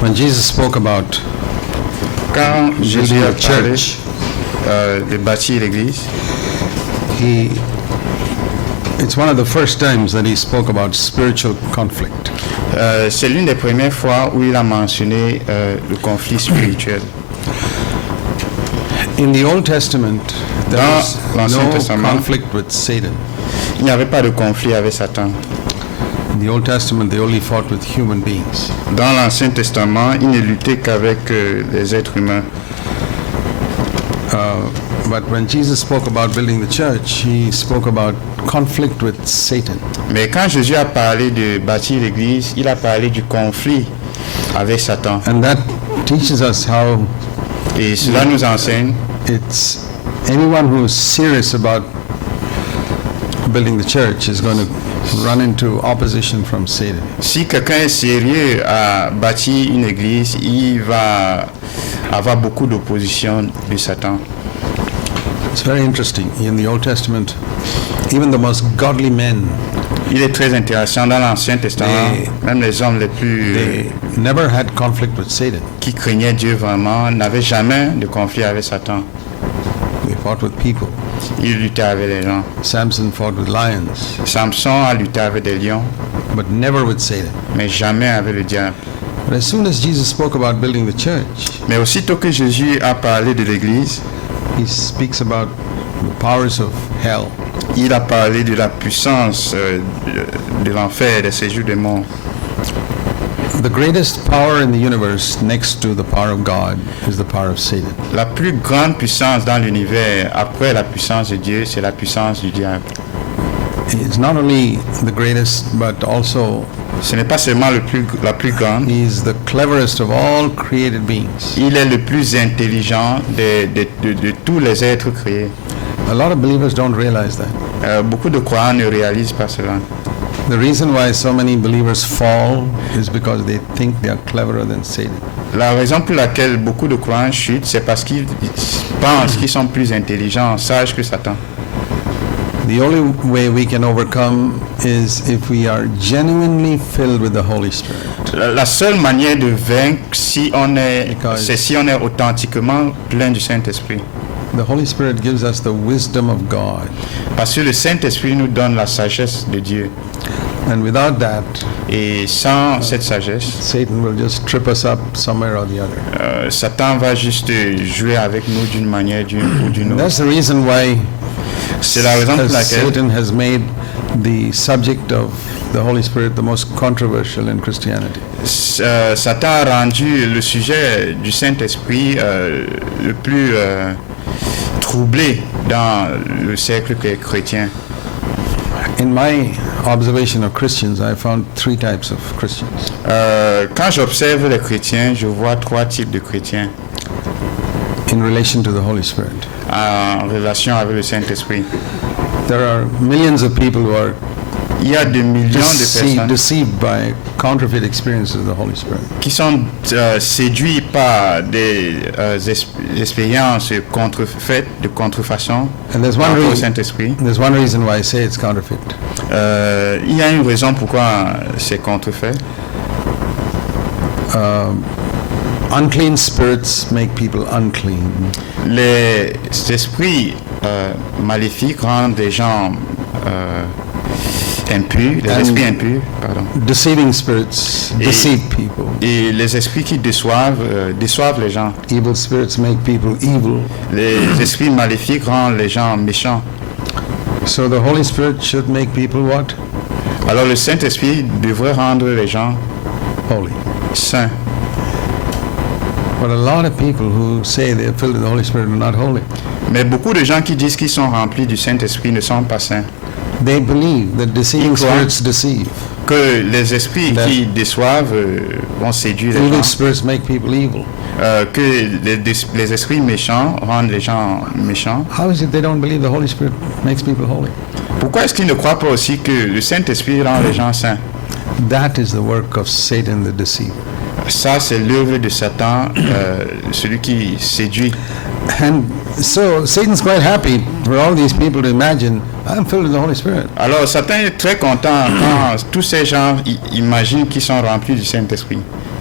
When Jesus spoke about Quand Jésus building a a parlé church, de bâtir l'église, it's one of the first times that he spoke about spiritual conflict. c'est l'une des premières fois où il a mentionné le conflit spirituel. In the Old Testament, there Dans was l'Ancien no Testament, conflict with Satan. il n'y avait pas de conflit avec Satan. In the Old Testament, they only fought with human beings. Dans l'Ancien Testament, il ne luttait qu'avec les êtres humains. But when Jesus spoke about building the church, he spoke about conflict with Satan. Mais quand Jésus a parlé de bâtir l'église, il a parlé du conflit avec Satan. And that teaches us how Et cela nous enseigne it's anyone who is serious about building the church is going to run into opposition from Satan. si quelqu'un est sérieux à bâtir une église, il va avoir beaucoup d'opposition de Satan. It's very interesting. In the Old Testament, even the most godly men, Il est très intéressant dans l'Ancien Testament, même les hommes les plus they never had conflict with Satan. qui craignaient Dieu vraiment n'avaient jamais de conflit avec Satan. They fought with people. Ils luttaient avec les gens. Samson fought with lions, Samson a lutté avec des lions, but never with Satan. mais jamais avec le diable. But as soon as Jesus spoke about building the church, Mais aussitôt que Jésus a parlé de l'église, he speaks about the powers of hell. il a parlé de la puissance de l'enfer, des séjours des morts. The greatest power in the universe next to the power of God is the power of Satan. La plus grande puissance dans l'univers, après la puissance de Dieu, c'est la puissance du diable. It's not only the greatest, but also Ce n'est pas seulement la plus grande, he's the cleverest of all created beings. il est le plus intelligent de tous les êtres créés. A lot of believers don't realize that. Beaucoup de croyants ne réalisent pas cela. The reason why so many believers fall is because they think they are cleverer than Satan. La raison pour laquelle beaucoup de croyants chutent, c'est parce qu'ils pensent qu'ils sont plus intelligents, sages que Satan. The only way we can overcome is if we are genuinely filled with the Holy Spirit. La seule manière de vaincre, Because- c'est si on est authentiquement plein du Saint-Esprit. The Holy Spirit gives us the wisdom of God. Parce que le Saint-Esprit nous donne la sagesse de Dieu. And without that, Et sans cette sagesse, Satan will just trip us up somewhere or the other. Satan va juste jouer avec nous d'une manière ou d'une And autre. that's the reason why C'est la raison pour laquelle Satan has made the subject of the Holy Spirit the most controversial in Christianity. Satan a rendu le sujet du Saint-Esprit le plus troublé dans le cercle chrétien. In my observation of Christians, I found three types of Christians. Quand j'observe les chrétiens, je vois trois types de chrétiens In relation to the Holy Spirit. en relation avec le Saint-Esprit. There are millions of people who are Il y a des millions de personnes deceived by counterfeit experiences of the Holy Spirit. qui sont séduits par des expériences contrefaites, de contrefaçon And there's par one, rapport au reason, Saint-Esprit. there's one reason why I say it's counterfeit. Il y a une raison pourquoi c'est contrefait. Unclean spirits make people unclean. Les esprits maléfiques rendent des gens impurs, les And- esprits impurs, pardon. Deceiving spirits deceive people. Et les esprits qui déçoivent les gens. Evil spirits make people evil. Les esprits maléfiques rendent les gens méchants. So the Holy Spirit should make people what? Alors le Saint-Esprit devrait rendre les gens Holy. saints. But a lot of people who say they're filled with the Holy Spirit are not holy. Mais beaucoup de gens qui disent qu'ils sont remplis du Saint-Esprit ne sont pas saints. They believe that deceiving Ils croient. spirits deceive. Que les esprits That- qui déçoivent vont séduire les Evil gens. spirits make people evil. Que les esprits méchants rendent les gens méchants. How is it they don't believe the Holy Spirit makes people holy? Pourquoi est-ce qu'ils ne croient pas aussi que le Saint-Esprit rend les gens saints? That is the work of Satan the deceiver. Ça, c'est l'œuvre de Satan, celui qui séduit. And so Satan's quite happy for all these people to imagine, I'm filled with the Holy Spirit. Alors, Satan est très content quand tous ces gens imaginent qu'ils sont remplis du Saint-Esprit.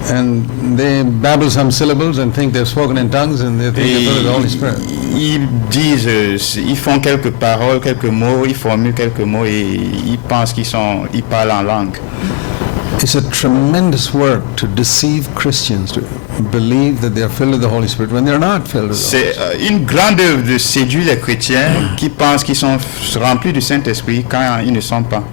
And they babble some syllables and think they've spoken in tongues and they think they're filled with the Holy Spirit. Ils disent, ils font quelques paroles, quelques mots, ils formulent quelques mots et ils pensent ils parlent en langue. It's a tremendous work to deceive Christians to believe that they are filled with the Holy Spirit when they're not filled with the Holy C'est Spirit. une grande œuvre de séduire les chrétiens qui pensent qu'ils sont remplis du Saint-Esprit quand ils ne sont pas.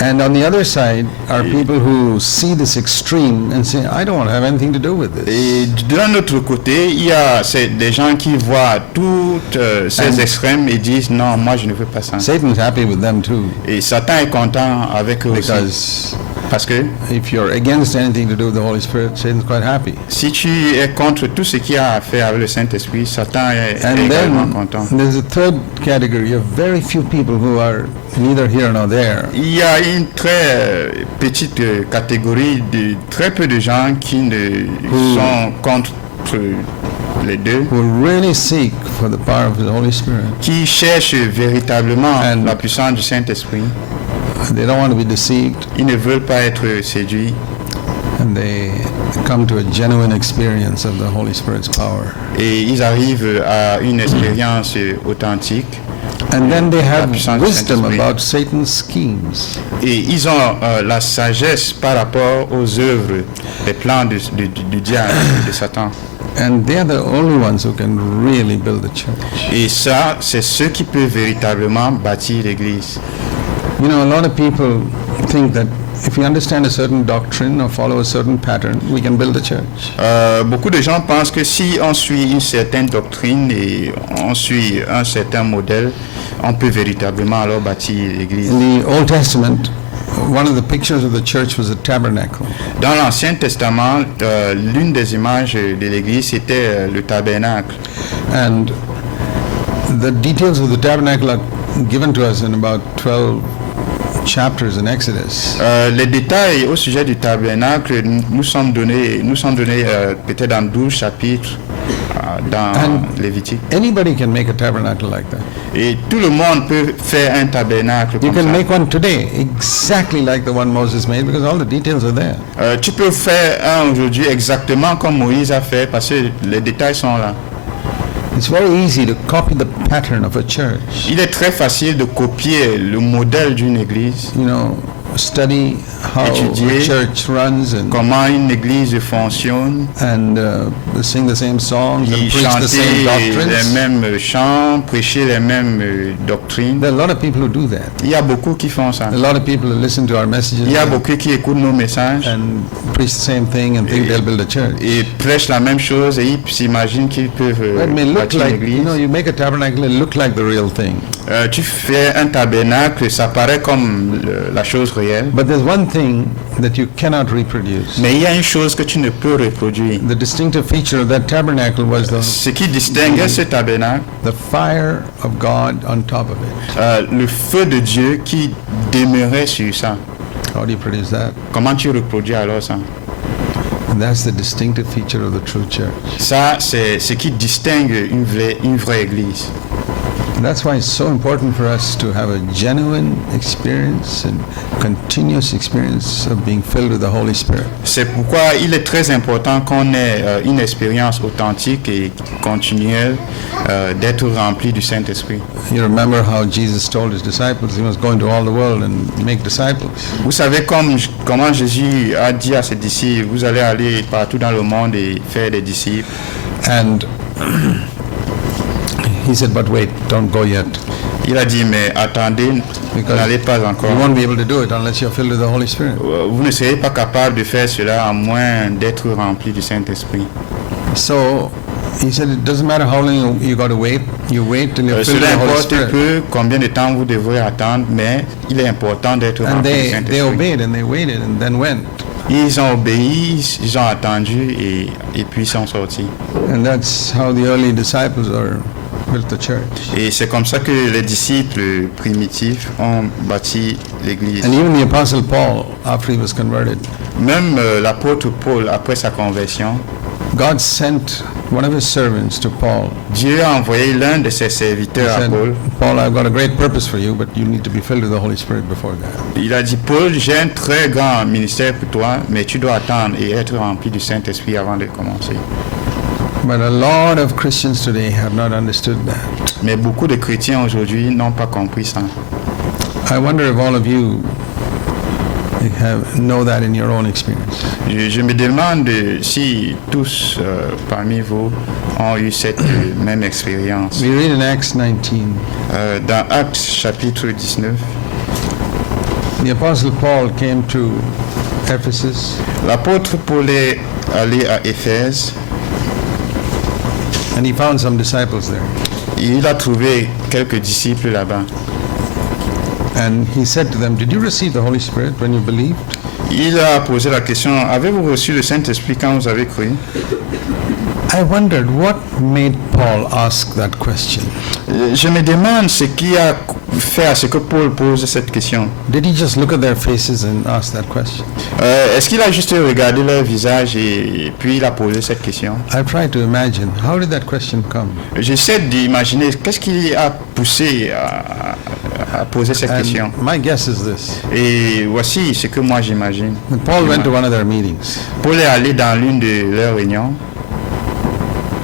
And on the other side are people who see this extreme and say, I don't want to have anything to do with this. Et d'un autre côté, il y a des gens qui voient toutes ces extrêmes et disent non, moi je ne veux pas ça. Satan's happy with them too, Et Satan est content avec eux aussi. because Parce que if you're against anything to do with the Holy Spirit, Satan's quite happy. si tu es contre tout ce qui a à faire avec le Saint-Esprit, Satan est And également then content. there's a third category of very few people who are neither here nor there. Il y a une très petite catégorie de très peu de gens qui ne sont contre les deux, Who really seek for the power of the Holy Spirit. qui cherchent véritablement And- la puissance du Saint-Esprit. They don't want to be deceived, Ils ne veulent pas être séduits and they come to a genuine experience of the Holy Spirit's power. et ils arrivent à une expérience authentique. And then they have puissance du wisdom Saint-Esprit. about Satan's schemes. Et ils ont la sagesse par rapport aux œuvres, les plans du diable, de Satan. And they are the only ones who can really build the church. Et ça, c'est ceux qui peuvent véritablement bâtir l'Église. You know, a lot of people think that if we understand a certain doctrine or follow a certain pattern, we can build a church. Beaucoup de gens pensent que si on suit une certaine doctrine et on suit un certain modèle, on peut véritablement alors bâtir l'Église. In the Old Testament, one of the pictures of the church was a tabernacle. Dans l'Ancien Testament, l'une des images de l'Église, c'était le tabernacle. And the details of the tabernacle are given to us in about 12 chapters in Exodus. Les détails au sujet du tabernacle nous sont donnés peut-être dans 12 chapitres dans And- Lévitique. Anybody can make a tabernacle like that. Et tout le monde peut faire un tabernacle You comme can ça. make one today, exactly like the one Moses made, because all the details are there. Tu peux faire un aujourd'hui exactement comme Moïse a fait parce que les détails sont là. It's very easy to copy the pattern of a church. Il est très facile de copier le modèle d'une église, You know, study how Étudier. a church runs comment une église fonctionne, and sing the same songs and et preach the same chanter les doctrines. mêmes chants, prêcher les mêmes doctrines. There are a lot of people who do that. Il y a beaucoup qui font ça. A lot of people who listen to our messages Il y a beaucoup qui écoutent nos messages and preach the same thing and think they'll build a church. et prêchent la même chose et ils s'imaginent qu'ils peuvent It may look bâtir une like, église. you make a tabernacle, it look like the real thing. Tu fais un tabernacle, ça paraît comme la chose réelle, But there's one thing that you cannot reproduce. mais il y a une chose que tu ne peux reproduire. The distinctive feature of that tabernacle was Ce qui distinguait ce tabernacle, the fire of God on top of it. le feu de Dieu qui demeurait sur ça. How do you produce that? Comment tu reproduis alors ça? And that's the distinctive feature of the true church. Ça, c'est ce qui distingue une vraie église. And that's why it's so important for us to have a genuine experience and continuous experience of being filled with the Holy Spirit. C'est pourquoi il est très important qu'on ait une expérience authentique et continuelle d'être rempli du Saint-Esprit. You remember how Jesus told his disciples he was going to all the world and make disciples. Vous savez comment Jésus a dit à ses disciples, vous allez aller partout dans le monde et faire des disciples. And he said, but wait, don't go yet. Il a dit, mais attendez, Because n'allez pas encore. You won't be able to do it unless you're filled with the Holy Spirit. Vous ne serez pas capable de faire cela à moins d'être rempli du Saint-Esprit. So he said, it doesn't matter how long you got to wait. You wait till you're filled with Cela the Holy importe Spirit. peu combien de temps vous devrez attendre, mais il est important d'être And rempli du they Saint-Esprit. obeyed and they waited and then went. Ils ont obéi, ils ont attendu et puis ils sont sortis. And that's how the early disciples are built the church. Et c'est comme ça que les disciples primitifs ont bâti l'Église. And even the Apostle Paul, after he was converted, Même l'apôtre Paul, après sa conversion, God sent one of his servants to Paul. Dieu a envoyé l'un de ses He serviteurs à said, Paul. Paul, I've got a great purpose for you, but you need to be filled with the Holy Spirit before that. Il a dit, Paul, j'ai un très grand ministère pour toi, mais tu dois attendre et être rempli du Saint-Esprit avant de commencer. But a lot of Christians today have not understood that. Mais beaucoup de chrétiens aujourd'hui n'ont pas compris ça. I wonder if all of you know that in your own experience. Je me demande si tous parmi vous ont eu cette même expérience. We read in Acts 19, Dans Actes chapitre 19, the Apostle Paul came to Ephesus, l'apôtre Paul est allé à Éphèse. and he found some disciples there. Il a trouvé quelques disciples là-bas. And he said to them, did you receive the Holy Spirit when you believed? Il a posé la question, avez-vous reçu le Saint-Esprit quand vous avez cru? I wondered what made Paul ask that question. Je me demande ce qui a fait à ce que Paul pose cette question. Did he just look at their faces and ask that question? Est-ce qu'il a juste regardé leur visage et puis il a posé cette question? I tried to imagine, how did that question come? J'essaie d'imaginer qu'est-ce qui a poussé à poser cette question. And my guess is this. Et voici ce que moi j'imagine. When Paul went to one of their meetings, Paul est allé dans l'une de leurs réunions.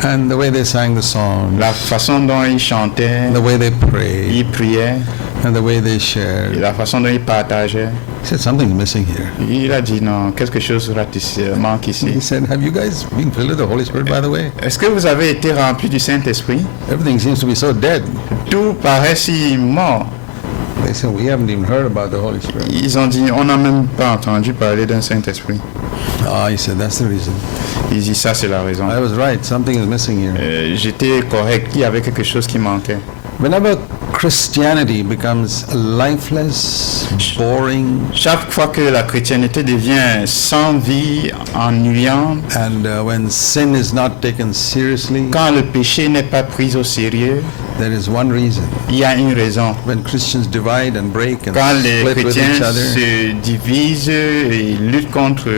and the way they sang the song, La façon dont il chantait, the way they prayed, il priait, and the way they et shared, la façon dont il partageait, he said something's missing here. il a dit non, quelque chose manque ici. He said, have you guys been filled with the Holy Spirit, by the way? Est-ce que vous avez été rempli du Saint-Esprit? Everything seems to be so dead. Tout paraît si mort. They said, we haven't even heard about the Holy Spirit. Ils ont dit, on n'a même pas entendu parler d'un Saint-Esprit. Ah, he said, that's the reason. Il dit, ça c'est la raison. I was right, something is missing here. J'étais correct, il y avait quelque chose qui manquait. Whenever Christianity becomes lifeless, boring, Chaque fois que la chrétienté devient sans vie, ennuyante, and when sin is not taken seriously, quand le péché n'est pas pris au sérieux, there is one reason. il y a une raison. When Christians divide and break and Quand les split with each chrétiens other, se divisent et luttent contre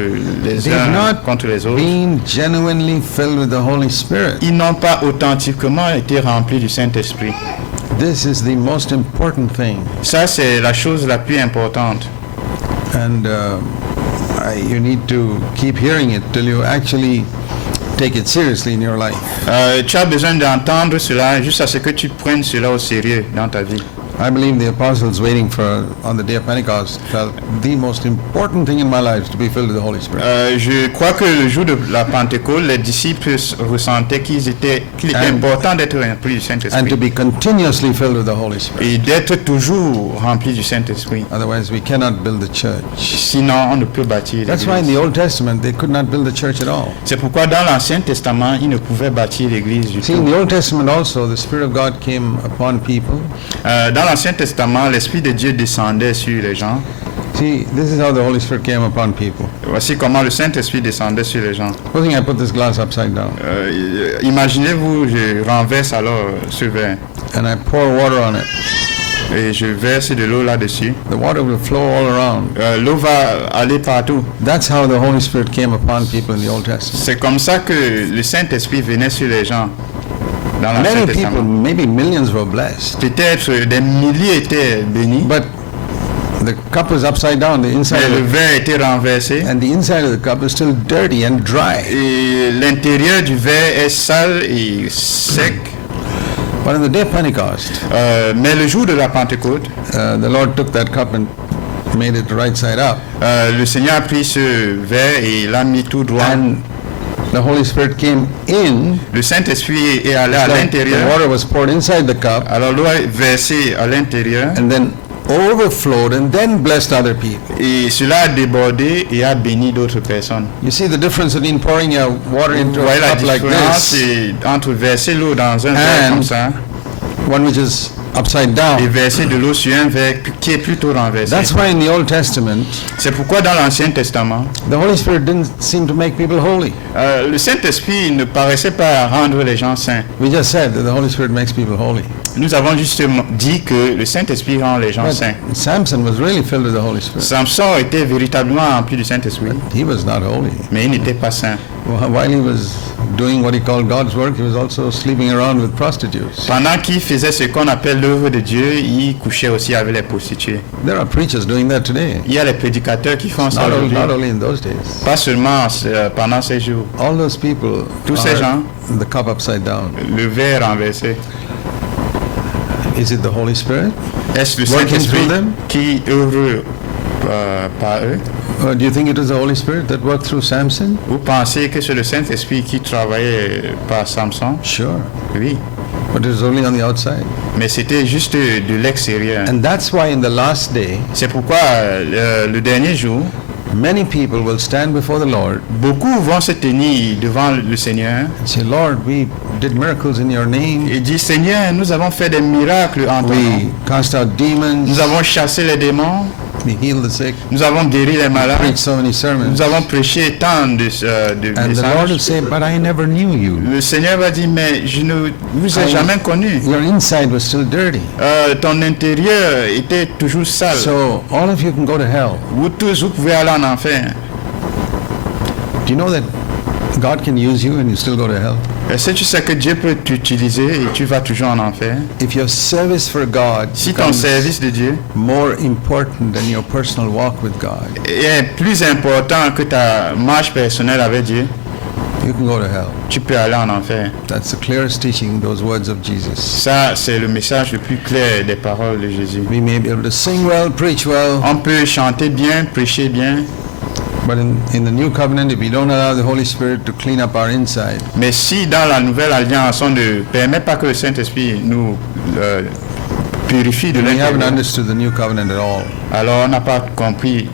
les they've uns not contre les autres, been genuinely filled with the Holy Spirit. ils n'ont pas authentiquement été remplis du Saint-Esprit. This is the most important thing. Ça, c'est la chose la plus importante. And you need to keep hearing it till you actually take it seriously in your life. Tu as besoin d'entendre cela jusqu'à ce que tu prennes cela au sérieux dans ta vie. I believe the apostles waiting on the day of Pentecost felt the most important thing in my life is to be filled with the Holy Spirit. Je crois que le jour de la Pentecôte, les disciples ressentaient qu'il était important d'être remplis du And to Saint-Esprit be continuously filled with the Holy Spirit. et d'être toujours remplis du Saint-Esprit. Otherwise, we cannot build the church. Sinon, on ne peut bâtir That's why in l'église. the Old Testament, they could not build the church at all. C'est pourquoi dans l'Ancien Testament, ils ne pouvaient bâtir l'église du See, in tout. the Old Testament also, the Spirit of God came upon people. Dans l'Ancien Testament, l'Esprit de Dieu descendait sur les gens. See, this is how the Holy Spirit came upon people. Voici comment le Saint-Esprit descendait sur les gens. Supposing I put this glass upside down, Imaginez-vous, je renverse alors ce verre and I pour water on it. et je verse de l'eau là-dessus. The water will flow all around. L'eau va aller partout. That's how the Holy Spirit came upon people in the Old Testament. C'est comme ça que le Saint-Esprit venait sur les gens dans l'Ancien Many people, Testament. maybe millions, were blessed. Peut-être des milliers étaient bénis, But the cup was upside down, the inside mais le of it, verre était renversé and the inside of the cup is still dirty and dry. et l'intérieur du verre est sale et sec. But on the day of Pentecost, Mais le jour de la Pentecôte, the Lord took that cup and made it right side up. le Seigneur a pris ce verre et l'a mis tout droit. And the Holy Spirit came in. Le Saint-Esprit est allé à The l'intérieur. water was poured inside the cup Alors l'eau est versée à l'intérieur and then overflowed and then blessed other people. et cela a débordé et a béni d'autres personnes. You see the difference between pouring your water into Vous voyez a la cup like différence this, entre verser l'eau dans un verre And- comme ça one which is upside et down. verser de l'eau sur un verre qui est plutôt renversé. That's why in the Old Testament, C'est pourquoi dans l'Ancien Testament, the Holy Spirit didn't seem to make people holy. le Saint-Esprit ne paraissait pas rendre les gens saints. We just said that the Holy Spirit makes people holy. Nous avons justement dit que le Saint-Esprit rend les gens But saints. Samson was really filled with the Holy Spirit. Samson était véritablement rempli du Saint-Esprit, He was not holy. mais il n'était pas saint. While he was doing what he called God's work, he was also sleeping around with prostitutes. Pendant qu'il faisait ce qu'on appelle l'œuvre de Dieu, il couchait aussi avec les prostituées. There are preachers doing that today. Il y a les prédicateurs qui font ça Not aujourd'hui, only in those days. pas seulement pendant ces jours. All those people Tous ces gens, are the cup upside down. le verre renversé. Is it the Holy Spirit? Est-ce le Working Saint-Esprit through them? qui œuvre par eux? Or do you think it was the Holy Spirit that worked through Samson? Vous pensez que c'est le Saint-Esprit qui travaillait par Samson? Sure. Oui, But it was only on the outside. mais c'était juste de l'extérieur. And that's why in the last day, C'est pourquoi le dernier jour, many people will stand before the Lord beaucoup vont se tenir devant le Seigneur and say, Lord, we did miracles in your name. et dire, Seigneur, nous avons fait des miracles en ton We nom. cast out demons. Nous avons chassé les démons, We healed the sick. nous avons guéri les malades, Preached so many sermons. nous avons prêché tant de And the Lord will messages. say, but I never knew you. Le Seigneur va dire, mais je ne vous ai I- jamais connu. Your inside was still dirty. Ton intérieur était toujours sale. So all of you can go to hell. Vous tous, vous pouvez aller en enfer. Do you know that God can use you and you still go to hell? Est-ce que tu sais que Dieu peut t'utiliser et tu vas toujours en enfer? If your service for God Si ton becomes service de Dieu more important than your personal walk with God, est plus important que ta marche personnelle avec Dieu, you can go to hell. tu peux aller en enfer. That's the clearest teaching, those words of Jesus. Ça, c'est le message le plus clair des paroles de Jésus. We may be able to sing well, preach well, On peut chanter bien, prêcher bien, but in the new covenant, if we don't allow the Holy Spirit to clean up our inside, mais si dans la nouvelle alliance, on ne permet pas que le Saint-Esprit nous purifie de we haven't l'intérieur, understood the new covenant at all. alors on n'a pas compris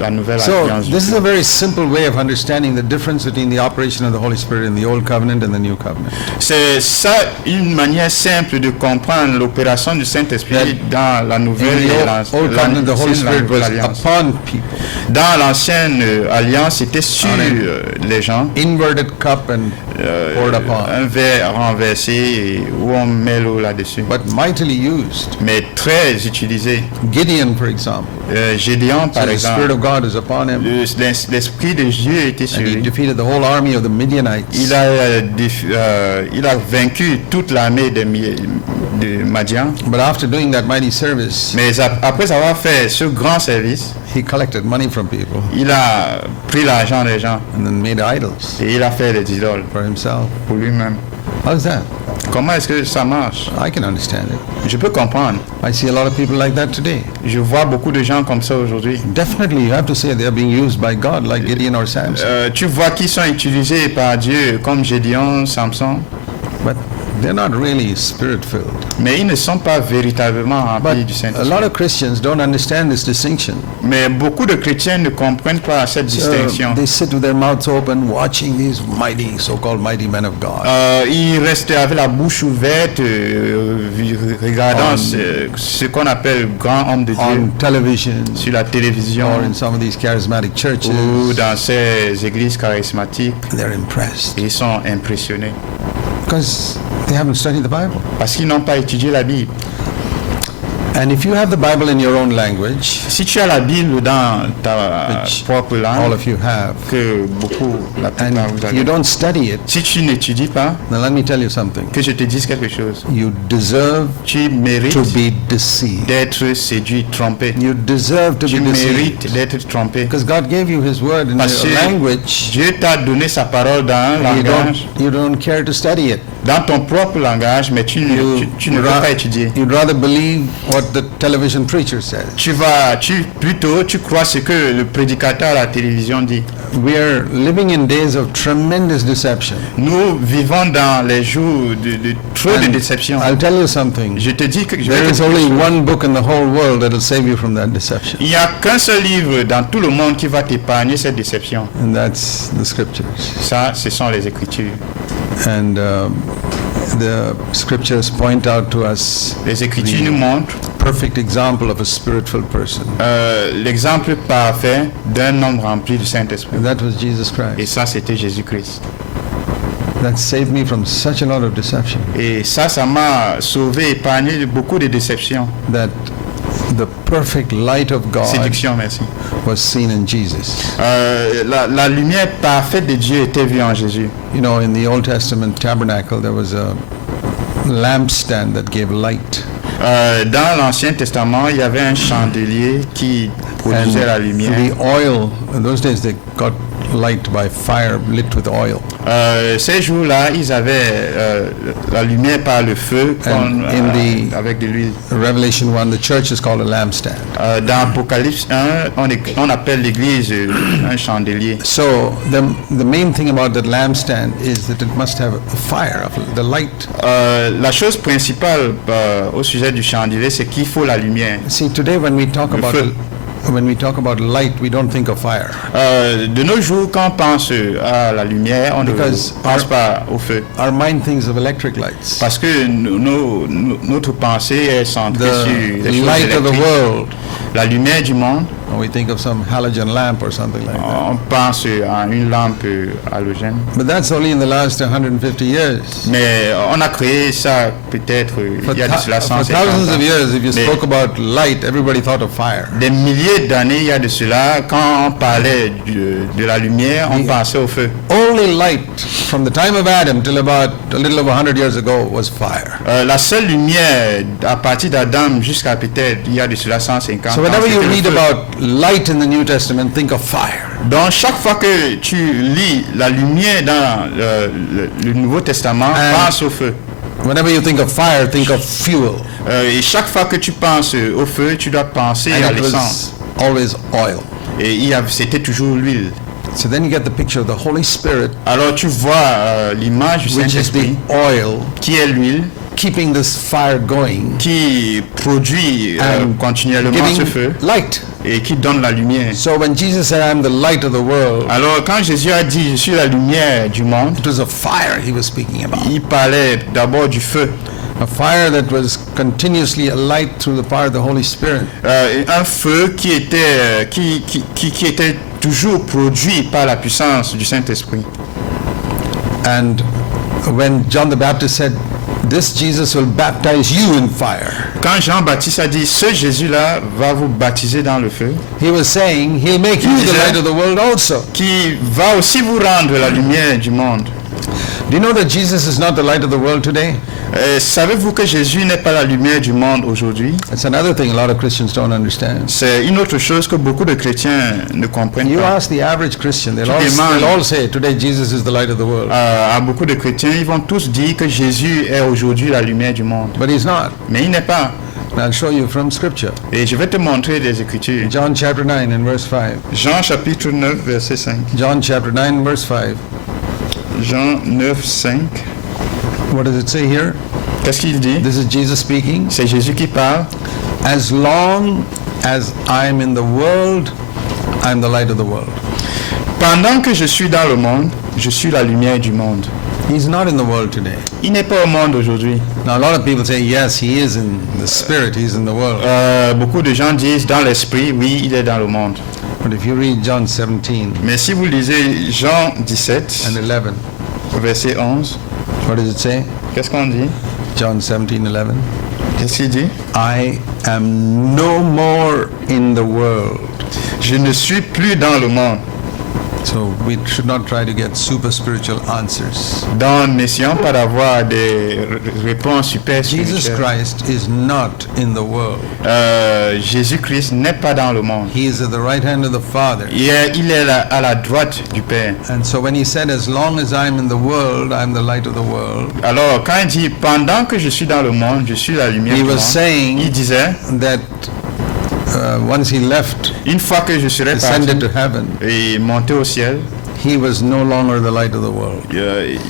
la nouvelle So alliance. this is a very simple way of understanding the difference between the operation of the Holy Spirit in the old covenant and the new covenant. C'est ça une manière simple de comprendre l'opération du Saint-Esprit dans la In nouvelle et the old covenant, the Holy Spirit was upon people. Dans l'ancienne alliance, c'était sur les gens, Inverted cup and poured upon, un verre renversé et où on met l'eau là-dessus. but mightily used. Mais très utilisé. Gideon, for example, Gédéon, so par the Spirit exemple, of God is upon him, l'Esprit de Dieu était sur and he lui. defeated the whole army of the Midianites. Il a vaincu toute l'armée de Madian. But after doing that mighty service, Mais après avoir fait ce grand service, he collected money from people il a pris l'argent des gens and then made idols et il a fait des idoles for himself. pour lui-même. How's that? Comment est-ce que ça marche? I can understand it. Je peux comprendre. I see a lot of people like that today. Je vois beaucoup de gens comme ça aujourd'hui. Definitely, you have to say they're being used by God, like Gideon or Samson. Tu vois qu'ils sont utilisés par Dieu comme Gédéon, Samson, But they're not really spirit-filled. mais ils ne sont pas véritablement remplis du But a Saint-Esprit. lot of Christians don't understand this distinction. Mais beaucoup de chrétiens ne comprennent pas cette distinction. They sit with their mouths open, watching these mighty, so-called mighty men of God. Ils restent avec la bouche ouverte, regardant ce qu'on appelle grand homme de Dieu On television sur la télévision or in some of these charismatic churches, ou dans ces églises charismatiques. they're impressed Ils sont impressionnés because they haven't studied the Bible. parce qu'ils n'ont pas étudié la Bible. And if you have the Bible in your own language, Si tu as la Bible dans ta Which propre all langue, of you have, que beaucoup, la plupart vous and you avez, don't study it, si tu n'étudies pas, then let me tell you something. que je te dise quelque chose, You deserve tu mérites to be deceived. d'être séduit, trompé. You deserve to Tu be deceived. mérites d'être trompé. Because God gave you His word in Parce your que language. Dieu t'a donné sa parole dans un langage, You don't care to study it. dans ton propre langage, mais tu ne veux pas étudier. You'd rather believe what the television preacher says. Tu crois ce que le prédicateur à la télévision dit. We are living in days of tremendous deception. Nous vivons dans les jours de trop de And déception. I'll tell you something. Je te dis que je vais There te is dire only quelque chose. one book in the whole world that will save you from that deception, Il n'y a qu'un seul livre dans tout le monde qui va t'épargner cette déception. and that's the scriptures. Ça, ce sont les Écritures. And The scriptures point out to us Les Écritures nous montrent perfect example of a spirit-filled person. l'exemple parfait d'un homme rempli du Saint-Esprit. And that was Jesus Et Christ. ça, c'était Jésus-Christ. That saved me from such a lot of deception. Et ça m'a sauvé, épargné de beaucoup de déceptions. That the perfect light of God Séduction, merci. was seen in Jesus. La lumière parfaite de Dieu était vue en Jésus. You know, in the Old Testament tabernacle, there was a lampstand that gave light. Dans l'Ancien Testament, il y avait un chandelier qui produisait la lumière. the oil, in those days they got light by fire lit with oil. Ces jours-là, ils avaient la lumière par le feu avec de l'huile. Revelation 1, the church is called a lampstand. Dans Apocalypse 1, on appelle l'église un chandelier. So the main thing about that lampstand is that it must have a fire, the light. La chose principale au sujet du chandelier, c'est qu'il faut la lumière. See, today when we talk Le about feu. when we talk about light, we don't think of fire. De nos jours, quand on pense à la lumière, on ne Because pense pas au feu. Our mind thinks of electric lights. Parce que notre pensée est centrée sur The les choses light of the électriques. world. La lumière du monde, Or we think of some halogen lamp or something like that. on pense à une lampe halogène. But that's only in the last 150 years. Mais on a créé ça peut-être For, il y a de cela for 150 thousands of ans. years, if you Mais spoke about light, everybody thought of fire. des milliers d'années, il y a de cela, quand on parlait de la lumière, on pensait au feu. Only light from the time of Adam till about a little over 100 years ago was fire. La seule lumière à partir d'Adam jusqu'à peut-être il y a de cela 150 So ans. whenever you c'était le read feu. about light in the New Testament, think of fire. Donc chaque fois que tu lis la lumière dans le Nouveau Testament, pense au feu. Whenever you think of fire, think of fuel. Et chaque fois que tu penses au feu, tu dois penser à And it l'essence. was always oil. Et c'était toujours l'huile. So then you get the picture of the Holy Spirit, Alors tu vois l'image du which is Saint-Esprit, the oil, qui est l'huile, keeping this fire going qui produit and continuellement ce giving feu light. et qui donne la lumière. So when Jesus said, "I am the light of the world," Alors quand Jésus a dit, je suis la lumière du monde, it was a fire he was speaking about. il parlait d'abord du feu. A fire that was continuously alight through the power of the Holy Spirit. Un feu qui était toujours produit par la puissance du Saint-Esprit. And when John the Baptist said, "This Jesus will baptize you in fire," Quand Jean-Baptiste a dit, ce Jésus-là va vous baptiser dans le feu, he was saying, "He'll make you the light of the world also." qui va aussi vous rendre la lumière du monde. Do you know that Jesus is not the light of the world today? Savez-vous que Jésus n'est pas la lumière du monde aujourd'hui? That's another thing a lot of Christians don't understand. C'est une autre chose que beaucoup de chrétiens ne comprennent You pas. ask the average Christian, they'll demandes- all say, "Today Jesus is the light of the world." À beaucoup de chrétiens, ils vont tous dire que Jésus est aujourd'hui la lumière du monde. But he's not. Mais il n'est pas. And I'll show you from Scripture. Et je vais te montrer des Écritures. John chapter 9 and verse 5. Jean chapitre 9, verset 5. John chapter 9 verse 5. Jean 9, 5. What does it say here? Qu'est-ce qu'il dit? This is Jesus speaking. C'est Jésus qui parle. As long as I'm in the world, I'm the light of the world. Pendant que je suis dans le monde, je suis la lumière du monde. He's not in the world today. Il n'est pas au monde aujourd'hui. Now a lot of people say, yes, he is in the spirit, he's in the world. Beaucoup de gens disent dans l'esprit, oui, il est dans le monde. But if you read John 17 Mais si vous lisez Jean 17, and 11, verset 11, what does it say? qu'est-ce qu'on dit? John 17, 11. Qu'est-ce qu'il dit? I am no more in the world. Je ne suis plus dans le monde. So we should not try to get super spiritual answers. Donc, n'essayons pas d'avoir des réponses super Jesus spirituelles. Christ is not in the world. Jésus-Christ n'est pas dans le monde. He is at the right hand of the Father. Il est à la droite du Père. And so when he said, as long as I'm in the world, I'm the light of the world, Alors, quand il dit, pendant que je suis dans le monde, je suis la lumière he du monde, was saying il disait, that once he left, une fois que je serai ascended parti to heaven, et monté au ciel, he was no longer the light of the world.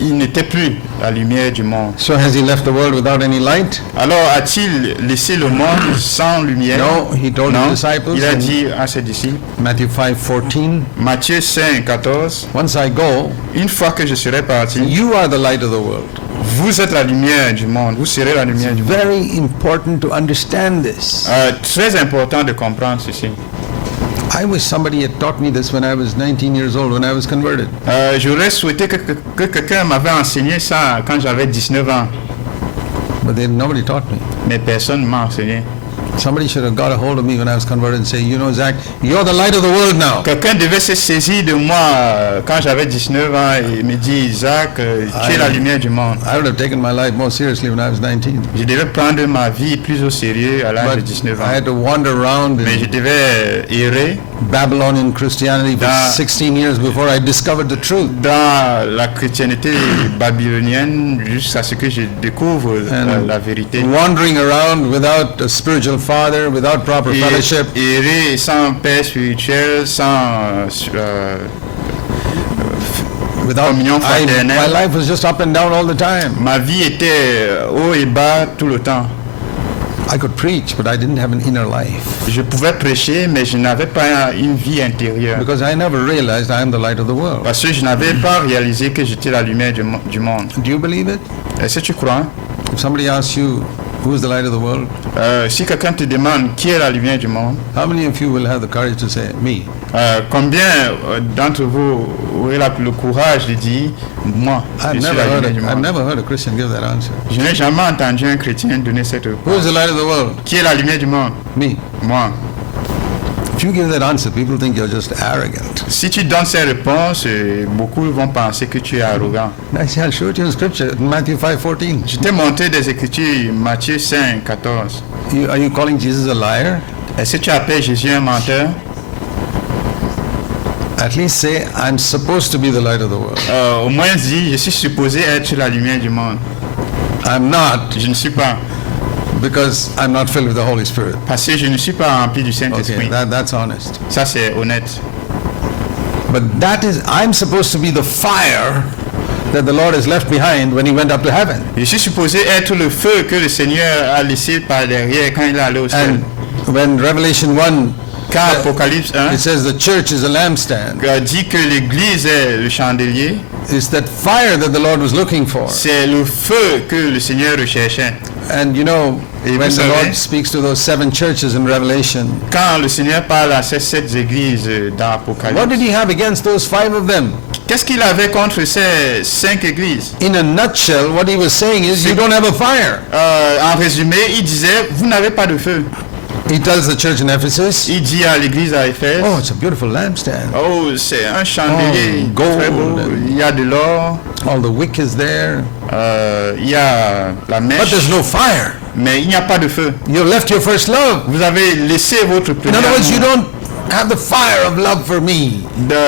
il n'était plus la lumière du monde. So has he left the world without any light? Alors, a-t-il laissé le monde sans lumière? No, he told Non. his disciples Il a in dit à ses disciples, Matthew 5:14, Matthieu 5, 14, once I go, une fois que je serai parti, you are the light of the world. Vous êtes la lumière du monde, vous serez la lumière du monde. Very important to understand this. Très important de comprendre ceci. I wish somebody had taught me this when I was 19 years old, when I was converted. J'aurais souhaité que quelqu'un m'avait enseigné ça quand j'avais 19 ans, But nobody taught me. mais personne ne m'a enseigné. Somebody should have got a hold of me when I was converted and say, you know, Zach, you're the light of the world now. Quelqu'un devait se saisir de moi quand j'avais 19 ans et me dire, Isaac, tu es la lumière du monde. I would have taken my life more seriously when I was 19. Je devais prendre ma vie plus au sérieux à l'âge de But 19 I ans. had to wander around Mais je in devais errer Babylonian Christianity for Da- 16 years before I discovered the truth. dans la chrétienté babylonienne jusqu'à ce que je découvre la vérité. Wandering around without a spiritual father, without proper Et fellowship. errer sans père spirituel, sans Without communion my fraternelle. life was just up and down all the time. Ma vie était haut et bas tout le temps. I could preach, but I didn't have an inner life Je pouvais prêcher, mais je n'avais pas une vie intérieure. because I never realized I am the light of the world. Parce que je n'avais pas réalisé que j'étais la lumière du monde. Do you believe it? Est-ce que tu crois? If somebody asks you, who is the light of the world? Si quelqu'un te demande qui est la lumière du monde, How many of you will have the courage to say, me? combien d'entre vous aurez le courage de dire moi, je suis la lumière du I've monde? never heard a Christian give that answer. Je n'ai jamais entendu un chrétien donner cette Who réponse. is the light of the world? Qui est la lumière du monde? Me. Moi. If you give that answer, people think you're just arrogant. Si tu donnes ces réponses, beaucoup vont penser que tu es arrogant. I say, I'll show it you in scripture, in Matthew 5:14. Je t'ai montré des écritures, Matthieu 5, 14. Are you calling Jesus a liar? Est-ce que tu appelles Jésus un menteur? At least say, I'm supposed to be the light of the world. Au moins dis, je suis supposé être la lumière du monde. I'm not, Je ne suis pas, because I'm not filled with the Holy Spirit. parce que je ne suis pas rempli du Okay, Saint-Esprit. that's honest. Ça c'est honnête. But I'm supposed to be the fire that the Lord has left behind when he went up to heaven. Je suis supposé être le feu que le Seigneur a laissé par derrière quand il est allé au ciel. And when Revelation 1, Quand Apocalypse 1 it says the church is a lampstand, dit que l'Église est le chandelier, it's that fire that the Lord was looking for. c'est le feu que le Seigneur recherchait. And you know, Et when vous the savez- Lord speaks to those 7 churches in Revelation, Quand le Seigneur parle à ces 7 églises dans what did Apocalypse, he have against those 5 of them? qu'est-ce qu'il avait contre ces 5 églises? In a nutshell, what he was saying is, you don't have a fire. En résumé, il disait, vous n'avez pas de feu. He tells the church in Ephesus, Il dit à l'église à Éphèse, oh, it's a beautiful lampstand. oh, c'est un chandelier Oh, gold. très beau. Il y a de l'or, All the wick is there, il y a la but mèche, there's no fire. mais il n'y a pas de feu. You left your first love. Vous avez laissé votre In premier other words, you amour. don't have the fire of love for me.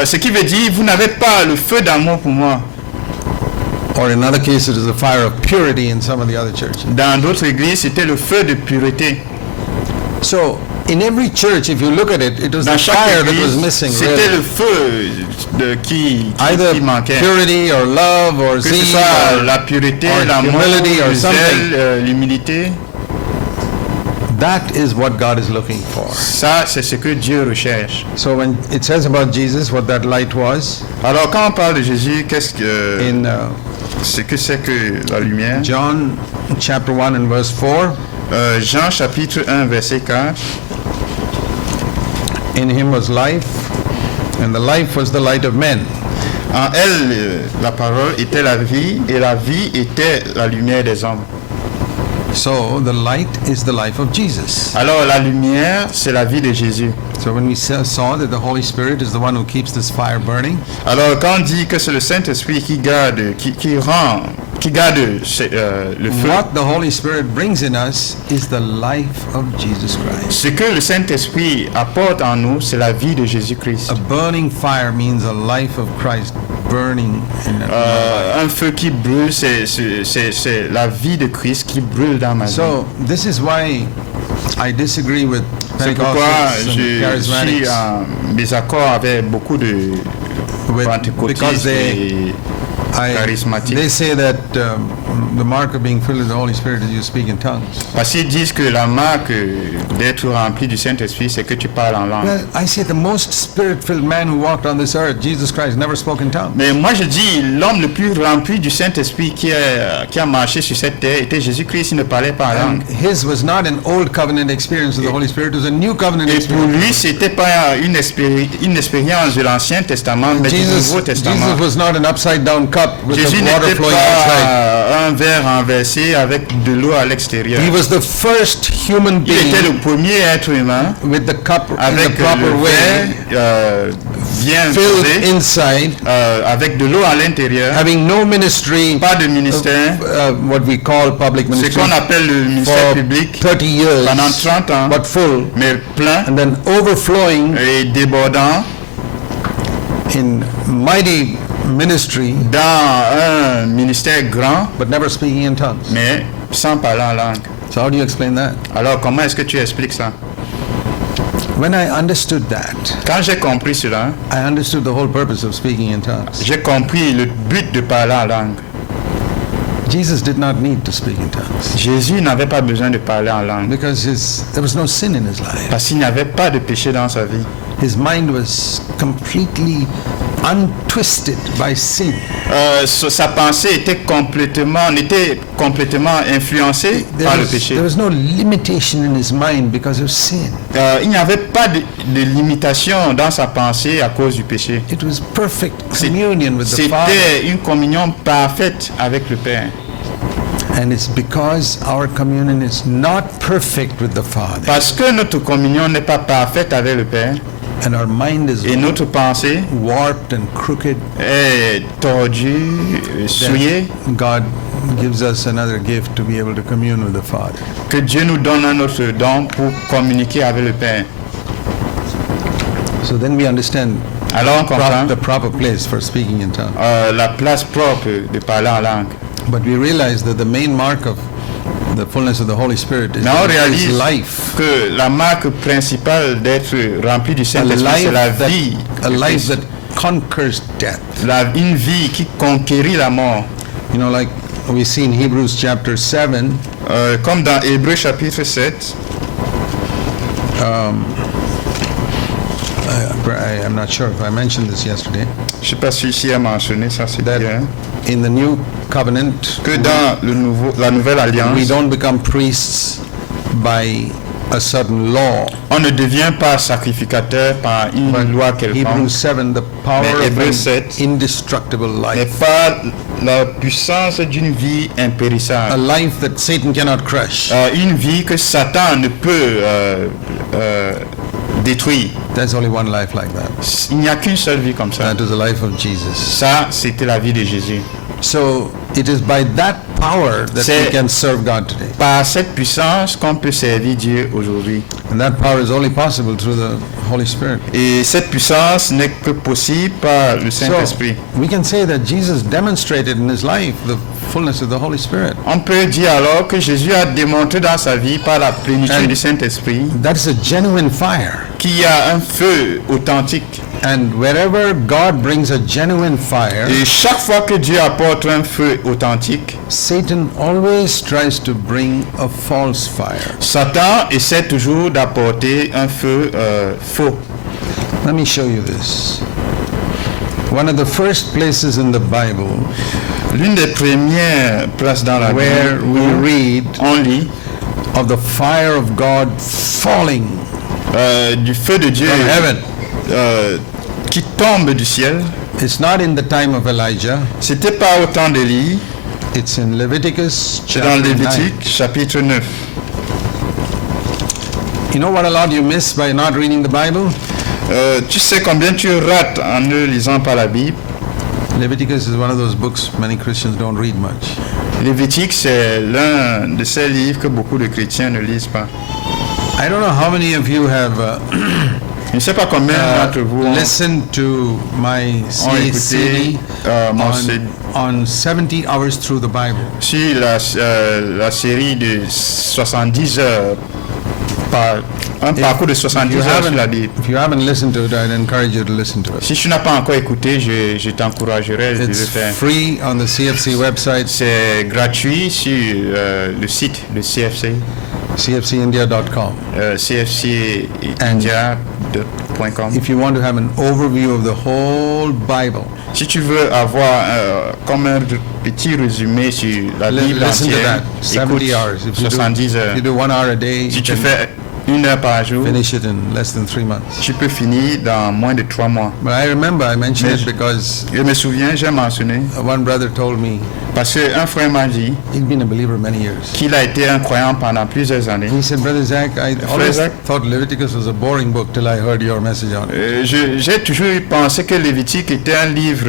Ce qui veut dire, vous n'avez pas le feu d'amour pour moi. Or in other cases, it is a fire of purity in some of the other churches. Dans d'autres églises, c'était le feu de pureté. So, in every church, if you look at it, it was Dans the chaque fire that was église, missing. c'était Really. le feu Either qui manquait. purity or love or Que ce zeal. soit Or, la pureté, or l'amour, humility or le something. zèle, l'humilité. that is what God is looking for. Ça, c'est ce que Dieu recherche. So when it says about Jesus, what that light was, Alors, quand on parle de Jésus, qu'est-ce que in ce que c'est que la lumière? John chapter 1 and verse 4, Jean chapitre 1, verset 4. in him was life, and the life was the light of men. En elle, la parole était la vie, et la vie était la lumière des hommes. So the light is the life of Jesus. Alors, la lumière, c'est la vie de Jésus. So when we saw that the Holy Spirit is the one who keeps this fire burning, Alors, quand on dit que c'est le Saint-Esprit qui garde, qui garde le feu, what the Holy Spirit brings in us is the life of Jesus Christ. ce que le Saint-Esprit apporte en nous, c'est la vie de Jésus-Christ. A burning fire means a life of Christ burning in our life. Un feu qui brûle, c'est la vie de Christ qui brûle dans ma vie. So this is why I disagree with C'est pourquoi Pentecostals and je suis Charismatics, en désaccord avec beaucoup de because pentecôtistes et they charismatiques. say that the mark of being filled with the Holy Spirit is you speak in tongues. Parce qu'ils disent que la marque d'être rempli du Saint-Esprit, c'est que tu parles en langue. Well, I say the most spirit-filled man who walked on this earth, Jesus Christ, never spoke in tongues. Mais moi je dis, l'homme le plus rempli du Saint-Esprit qui a marché sur cette terre était Jésus-Christ, il ne parlait pas en langue. And his was not an old covenant experience of the Holy Spirit, it was a new covenant Et pour experience. lui, c'était pas une expérience de l'Ancien Testament, mais du Nouveau Testament. Jesus was not an upside-down cup with Jésus the water n'était flowing outside. pas un verre renversé avec de l'eau à l'extérieur. He was the first human Il était le being premier être humain with the cup in the avec proper le way, verre bien filled posé, inside, avec de l'eau à l'intérieur, having no ministry, pas de ministère, what we call public ce ministry, qu'on appelle le ministère for public, 30 years, pendant 30 ans, but full, mais plein and then overflowing et débordant in mighty ministry, dans un ministère grand, but never speaking in tongues. mais sans parler en langue. So how do you explain that? Alors comment est-ce que tu expliques ça? When I understood that, Quand j'ai compris cela, I understood the whole purpose of speaking in tongues. j'ai compris le but de parler en langue. Jesus did not need to speak in tongues Jésus n'avait pas besoin de parler en langue because there was no sin in his life. parce qu'il n'avait pas de péché dans sa vie. His mind was completely untwisted by sin. Sa pensée était complètement influencée par le péché. There was no limitation in his mind because of sin. Il n'y avait pas de limitation dans sa pensée à cause du péché. It was perfect communion with the Father. C'était une communion parfaite avec le Père. And it's because our communion is not perfect with the Father. Parce que notre communion n'est pas parfaite avec le Père And our mind is et notre pensée warped and crooked. est tordue, souillée, God gives us another gift to be able to commune with the Father. que Dieu nous donne un autre don pour communiquer avec le Père. So then we understand Alors on comprend the proper place for speaking in tongues. la place propre de parler en langue. But we realize that the main mark of the fullness of the Holy Spirit is Mais on réalise life. que la marque principale d'être rempli du Saint-Esprit, c'est la vie. A life that conquers death. Une vie qui conquérit la mort. You know, like we see in Hebrews chapter 7, Comme dans Hébreux chapitre 7, I'm not sure if I mentioned this yesterday, je ne sais pas si ici a mentionné ça, c'est that bien, in the new covenant, que dans la nouvelle we alliance, don't become priests by a certain law. on ne devient pas sacrificateur par une loi quelconque, Hebrews 7, the power Mais of Hébreux an 7, indestructible mais life, par la puissance d'une vie a impérissable. life that Satan cannot crush. Une vie que Satan ne peut détruire. There's only one life like that. Il n'y a qu'une seule vie comme ça. That is the life of Jesus. Ça, c'était la vie de Jésus. So it is by that power that we C'est- can serve God today. Par cette puissance qu'on peut servir Dieu aujourd'hui. And that power is only possible through the Holy Spirit. Et cette puissance n'est que possible par le So Saint-Esprit. we can say that Jesus demonstrated in his life the fullness of the Holy Spirit. On peut dire alors que Jésus a démontré dans sa vie par la plénitude And- du Saint-Esprit That is a genuine fire. qu'il y a un feu authentique. And wherever God brings a genuine fire, Et chaque fois que Dieu apporte un feu authentique, Satan always tries to bring a false fire. Satan essaie toujours d'apporter un feu faux. Let me show you this. One of the first places in the Bible L'une des premières places dans la where Bible we où read on lit of the fire of God falling du feu de Dieu from heaven. Qui tombe du ciel, It's not in the time of Elijah. c'était pas au temps d'Élie, It's in Leviticus c'est dans chapter 9. Lévitique chapitre 9. You know what a lot you miss by not reading the Bible? Tu sais combien tu rates en ne lisant pas la Bible. Leviticus is one of those books many Christians don't read much. Lévitique, c'est l'un de ces livres que beaucoup de chrétiens ne lisent pas. I don't know how many of you have Je ne sais pas combien d'entre vous ont listened to my écouté CD mon CD on 70 hours through the Bible. sur la série de 70 heures un parcours de 70 heures sur la Bible. If you haven't listened to it, I'd encourage you to listen to it. Si tu n'as pas encore écouté, je t'encouragerais de le It's faire. free on the CFC website, C'est gratuit sur le site de CFC, cfcindia.com. cfcindia.com. If you want to have an overview of the whole Bible, Si tu veux avoir comme un petit résumé sur la Bible listen to entière, that. 70 écoute hours. If you 70 heures. you do 1 hour a day, Si you tu can fais 1 heure par jour, finish it in less than 3 months. tu peux finir dans moins de 3 mois. But I remember I mentioned Mais it because je me souviens, j'ai mentionné, one brother told me parce qu'un frère m'a dit he'd been a believer many years. qu'il a été un croyant pendant plusieurs années. He said, Brother Zach, I always Zach. thought Leviticus was a boring book till I heard your message on it. J'ai toujours pensé que Lévitique était un livre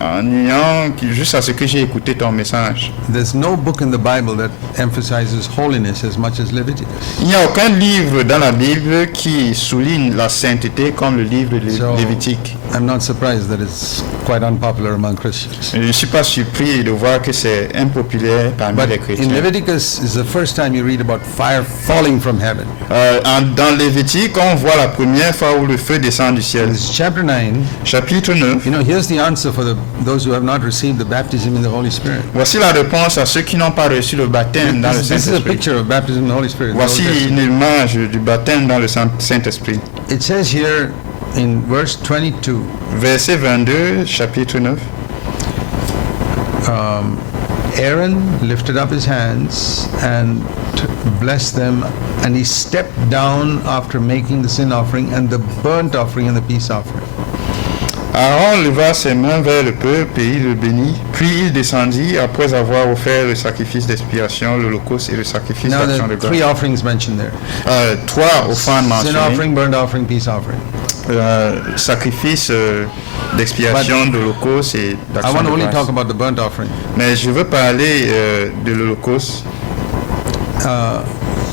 ennuyant, juste à ce que j'ai écouté ton message. There's no book in the Bible that emphasizes holiness as much as Leviticus. Il n'y a aucun livre dans la Bible qui souligne la sainteté comme le livre de So, Lévitique. I'm not surprised that it's quite unpopular among Christians. Je ne suis pas surpris de voir que c'est impopulaire parmi But les in chrétiens. Leviticus is the first time you read about fire falling from heaven. Dans Lévitique, on voit la première fois où le feu descend du ciel. It's chapter 9. Chapitre 9. You know, here's the answer for those who have not received the baptism in the Holy Spirit. Voici la réponse à ceux qui n'ont pas reçu le baptême dans le This is a Saint-Esprit. picture of baptism in the Holy Spirit. in the Old Voici Testament. une image du baptême dans le Saint-Esprit. It says here in verse 22, Verset 22, chapitre 9. Aaron lifted up his hands and blessed them, and he stepped down after making the sin offering and the burnt offering and the peace offering. Aaron leva ses mains vers le peuple et il le bénit. Puis il descendit après avoir offert le sacrifice d'expiation, l'holocauste et le sacrifice Now d'action there de are 3 grâce. offerings mentioned there. Trois offrandes Sin mentionnées. offering, burnt offering, peace offering. Sacrifice d'expiation, d'holocauste et I d'action want to de only grâce. talk about the burnt offering. Mais je veux parler de l'holocauste.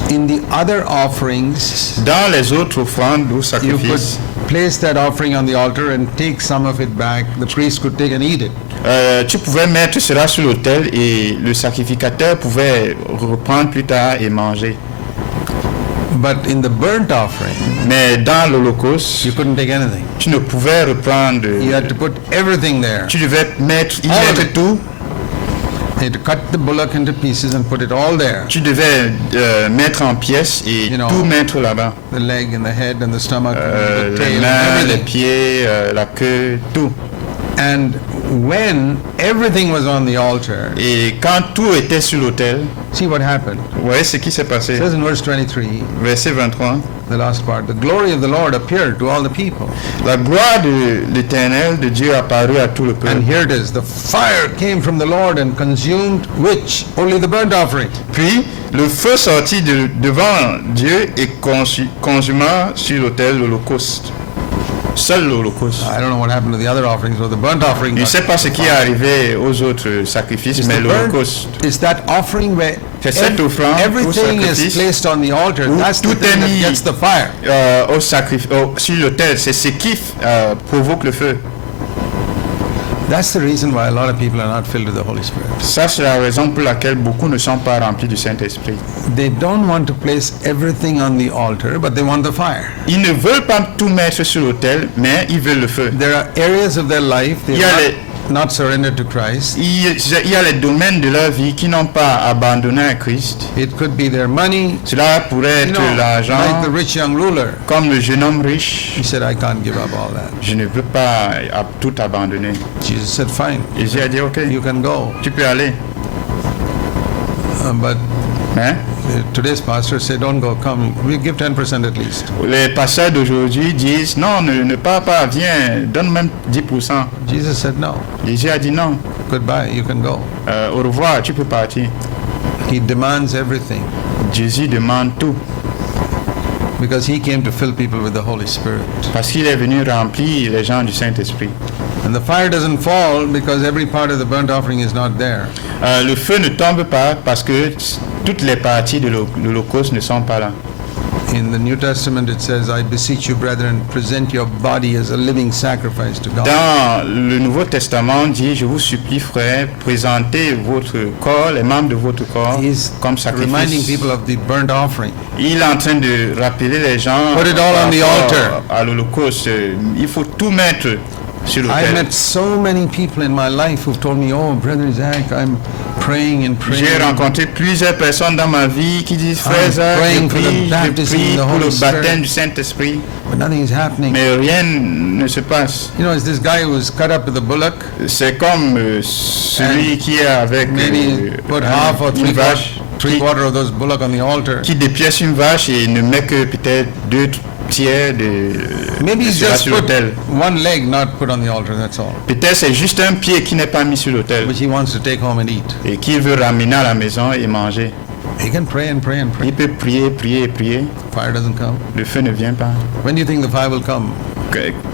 In the other offerings, Dans les autres offrandes ou you could sacrifices, place that offering on the altar and take some of it back. The priest could take and eat it. tu pouvais mettre cela sur l'autel et le sacrificateur pouvait reprendre plus tard et manger. But in the burnt offering, Mais dans l'holocauste, you couldn't take anything. tu ne pouvais reprendre. You had to put everything there. Tu devais y All of mettre it. tout. You had to cut the bullock into pieces and put it all there. Tu devais mettre en pièces et You know, tout mettre là-bas. The leg and the head and the stomach and the Les tail mains, and les everything. pieds, la queue, tout. And when everything was on the altar, Et quand tout était sur l'autel, see what happened. vous voyez ce qui s'est passé. It says in verse 23, Verset 23. the last part, the glory of the Lord appeared to all the people. La gloire de l'Éternel, de Dieu, apparut à tout le And peuple. here it is, the fire came from the Lord and consumed which? Only the burnt offering. Puis, le feu sortit devant Dieu et consuma sur l'autel l'holocauste. Seul l'holocauste. I don't know what happened to the other offerings, but the burnt offering. Je ne sais pas ce qui est arrivé aux autres sacrifices, mais l'holocauste. It's that offering where C'est cette offrande ou everything is sacrifice placed on the altar. où That's the tout thing est that mis gets the fire. sur l'autel. C'est ce qui provoque le feu. That's the reason why a lot of people are not filled with the Holy Spirit. Ça, c'est la raison pour laquelle beaucoup ne sont pas remplis du Saint-Esprit. They don't want to place everything on the altar, but they want the fire. Ils ne veulent pas tout mettre sur l'autel, mais ils veulent le feu. There are areas of their life they Il y a have not surrendered to Christ. Il y a les domaines de leur vie qui n'ont pas abandonné à Christ. It could be their money. Cela pourrait You être know, l'argent, like the rich young ruler. comme le jeune homme riche. He said, I can't give up all that. Je ne veux pas tout abandonner. Jesus said, fine, Jésus a dit, ok, you can go. tu peux aller. But Hein? today's pastor said, don't go, come. We give 10% at least. Les pasteurs d'aujourd'hui disent, non, ne pars pas, viens, donne même 10%. Jesus said, no, Jésus a dit non, goodbye, you can go. au revoir, tu peux partir. He demands everything Jésus demande tout, because he came to fill people with the Holy Spirit. parce qu'il est venu remplir les gens du Saint-Esprit. And the fire doesn't fall because every part of the burnt offering is not there. Le feu ne tombe pas parce que toutes les parties de l'Holocauste ne sont pas là. In the New Testament, it says, I beseech you, brethren, present your body as a living sacrifice to God. Dans le Nouveau Testament, on dit, je vous supplie, frères, présentez votre corps, les membres de votre corps, He's comme reminding sacrifice. people of the burnt offering. Il est en train de rappeler les gens Put it all par on the rapport altar. à l'Holocauste. Il faut tout mettre sur I l'autel. met so many people in my life who've told me, oh, Brother Zach, I'm praying and praying. J'ai rencontré plusieurs personnes dans ma vie qui disent, frère I'm Zach, praying for the je baptism prie in the pour le Holy baptême Spirit. du Saint-Esprit, But nothing is happening. mais rien ne se passe. You know, it's this guy who was cut up with a bullock, C'est comme celui qui est avec maybe put half or une vache, three-quarter of those bullock on the altar. qui dépièce une vache et ne met que peut-être 2/3 Maybe de he's cela just sur put l'autel. one leg not put on the altar, that's all. Peut-être c'est juste un pied qui n'est pas mis sur l'autel Which he wants to take home and eat. et qu'il veut ramener à la maison et manger. He can pray and pray and pray. Il peut prier, prier et prier. Fire doesn't come. Le feu ne vient pas. When do you think the fire will come?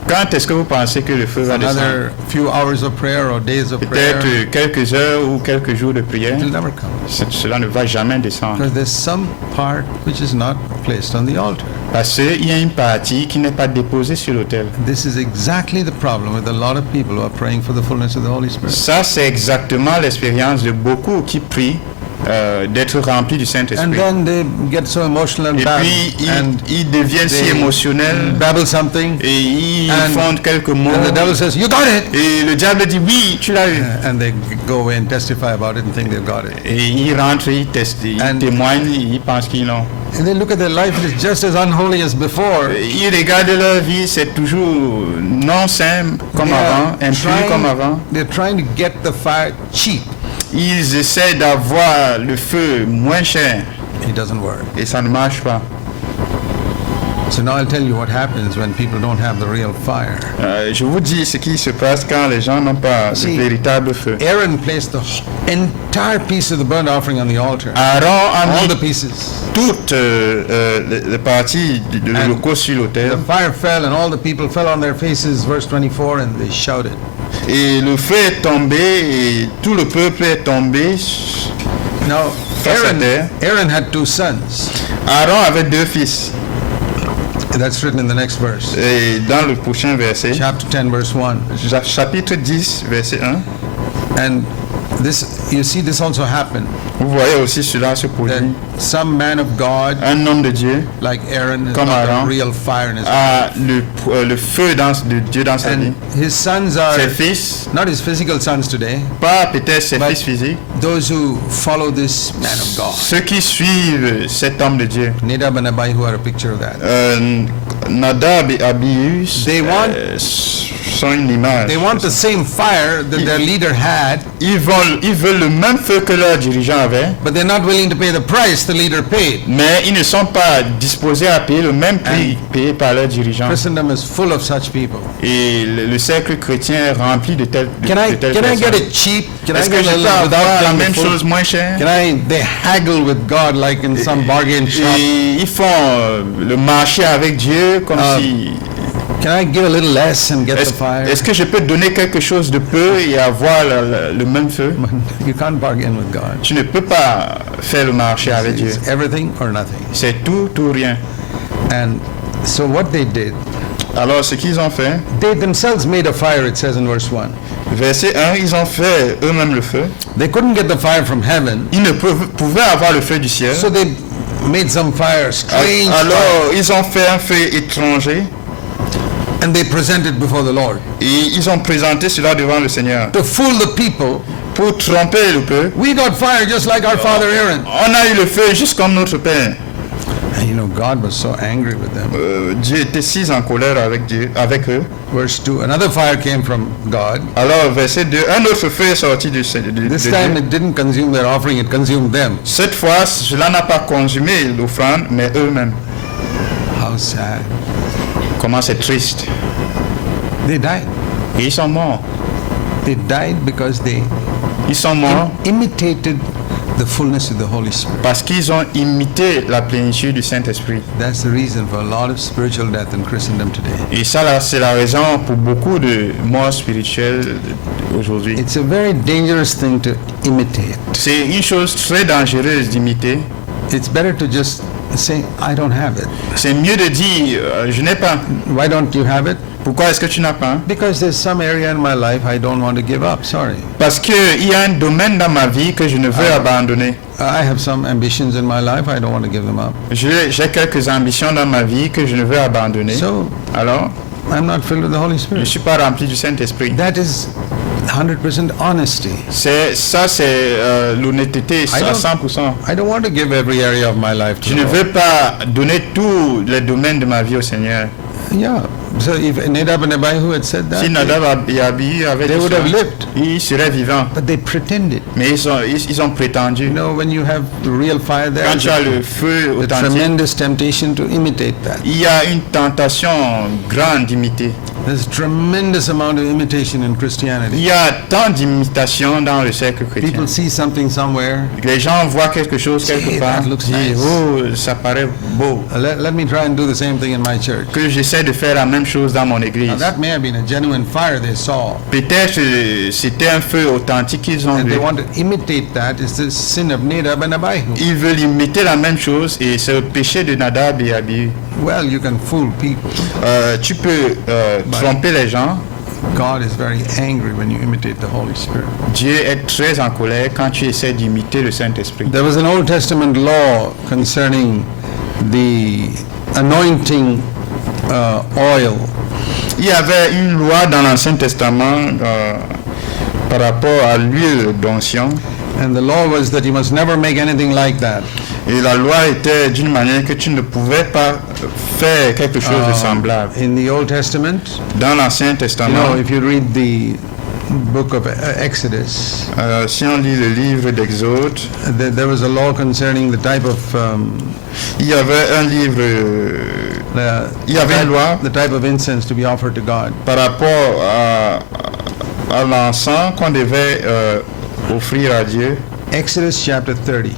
Quand est-ce que vous pensez que le feu va descendre? Another few hours of prayer or days of prayer? Peut-être quelques heures ou quelques jours de prière. It will never come. Cela ne va jamais descendre. Because there's some part which is not placed on the altar. Parce qu'il y a une partie qui n'est pas déposée sur l'autel. This is exactly the problem with a lot of people who are praying for the fullness of the Holy Spirit. Ça, c'est exactement l'expérience de beaucoup qui prient d'être remplis du And Saint-Esprit. then they get so emotional and Et puis, ils deviennent si they émotionnels babble something, et ils And- font quelques mots. and the devil says, you got it! Et le diable dit, oui, tu l'as eu. And they go away and testify about it and think they've got it. Et ils rentrent, ils testent, ils And- témoignent, ils pensent qu'ils l'ont. And they look at their life, it's just as unholy as before. Ils regardent leur vie, c'est toujours non sain comme They are avant, impur comme avant. They're trying to get the fire cheap. Ils essaient d'avoir le feu moins cher It doesn't work. et ça ne marche pas. So now I'll tell you what happens when people don't have the real fire. Je vous dis ce qui se passe quand les gens n'ont pas See, le véritable feu. Aaron placed the entire piece of the burnt offering on the altar. Aaron a All mis the pieces. toutes les parties de And l'Holocauste sur l'autel The fire fell and all the people fell on their faces, verse 24, and they shouted. et le feu est tombé et tout le peuple est tombé. Now, Face à terre. Aaron had two sons. Aaron avait deux fils That's written in the next verse. et dans le prochain verset, Chapter 10, verse 1. chapitre 10, verset 1, And this, you see, this also happened. vous voyez aussi cela se That produit. some man of God, Un homme de Dieu like Aaron, has Comme got Aaron. a real fire in his life. a le feu de Dieu dans sa vie. And his sons are Ses fils, not his physical sons today, pas peut-être ses But- fils physiques, those who follow this man of God. ceux qui suivent cet homme de Dieu. Nadab and Abihu are a picture of that. Nadab et Abihu They want- sont une image. They want the same fire that their leader had, Ils veulent le même feu que leur dirigeant avait, but they're not willing to pay the price the leader paid. mais ils ne sont pas disposés à payer le même prix payé par leur dirigeant. Christendom is full of such people. Et le cercle chrétien est rempli de telles Can I personnes. get it cheap? Can I Est-ce que get je a peux little avoir without la paying même the full? chose moins cher? They haggle with God like in some bargain shop? Et ils font le marché avec Dieu comme si... Can I give a little less and get the fire? Est-ce que je peux donner quelque chose de peu et avoir le même feu? You can't bargain with God. Tu ne peux pas faire le marché avec Dieu. It's everything or nothing. C'est tout ou rien. And so what they did, Alors ce qu'ils ont fait, they themselves made a fire, it says in verse 1. verset 1, ils ont fait eux-mêmes le feu. They couldn't get the fire from heaven, Ils ne pouvaient avoir le feu du ciel. so they made some fire, strange fire, Alors ils ont fait un feu étranger and they presented before the Lord. et ils ont présenté cela devant le Seigneur. To fool the people, Pour tromper le peuple, we got fire just like our father Aaron. on a eu le feu juste comme notre Père. And you know, God was so angry with them. Dieu était si en colère avec eux. Verse 2, another fire came from God. Alors, verset 2, un autre feu est sorti de This Dieu. time it didn't consume their offering, it consumed them. Cette fois, cela n'a pas consumé l'offrande, mais eux-mêmes. How sad. Comment c'est triste. They died. Et ils sont morts. They died because they Ils sont morts imitated the fullness of the Holy Spirit. parce qu'ils ont imité la plénitude du Saint-Esprit. That's the reason for a lot of spiritual death in Christendom today. Et ça, là, c'est la raison pour beaucoup de morts spirituelles aujourd'hui. It's a very dangerous thing to imitate. C'est une chose très dangereuse d'imiter. It's better to just say, I don't have it. C'est mieux de dire je n'ai pas. Why don't you have it? Pourquoi est-ce que tu n'as pas? Because there's some area in my life I don't want to give up. Sorry. Parce qu'il y a un domaine dans ma vie que je ne veux abandonner. I have some ambitions in my life. I don't want to give them up. J'ai quelques ambitions dans ma vie que je ne veux abandonner. So Alors, I'm not filled with the Holy je ne Spirit. suis pas rempli du Saint-Esprit. That is 100% honesty. C'est l'honnêteté à don't- 100%. I don't want to give every area of my life to Je the ne Lord. veux pas donner tous les domaines de ma vie au Seigneur. Yeah. So if Nadab and Abihu had said that, Si Nadab et Abihu avaient they dit would ça, have lived. ils seraient vivants. But they pretended. Mais ils ont prétendu. You know, when you have the real fire there, Quand tu as there's le feu a authentique, tremendous temptation to imitate that. il y a une tentation grande d'imiter. There's a tremendous amount of imitation in Il Christianity. y a tant d'imitations dans le cercle chrétien. People see something somewhere. Les gens voient quelque chose quelque Gee, part, that looks disent, nice. oh, ça paraît beau. Let me try and do the same thing in my church. Que j'essaie de faire la même chose dans mon église. Now, that may have been a genuine fire they saw. Peut-être c'était un feu authentique qu'ils ont And vu. they want to imitate that. It's the sin of Nadab and Abihu. Ils veulent imiter la même chose et c'est le péché de Nadab et Abihu. Well, you can fool people. Tu peux tromper les gens. God is very angry when you imitate the Holy Spirit. Dieu est très en colère quand tu essaies d'imiter le Saint-Esprit. There was an Old Testament law concerning the anointing oil. Il y avait une loi dans l'Ancien Testament par rapport à l'huile d'onction. And the law was that you must never make anything like that. Et la loi était d'une manière que tu ne pouvais pas faire quelque chose de semblable. In the Old Testament, Dans l'Ancien you know, Testament, if you read the book of Exodus, si on lit le livre d'Exode, there was a law concerning the type of il y avait un livre, il y avait une loi the type of incense to be offered to God. par rapport à l'encens qu'on devait offrir à Dieu. Exodus chapter 30.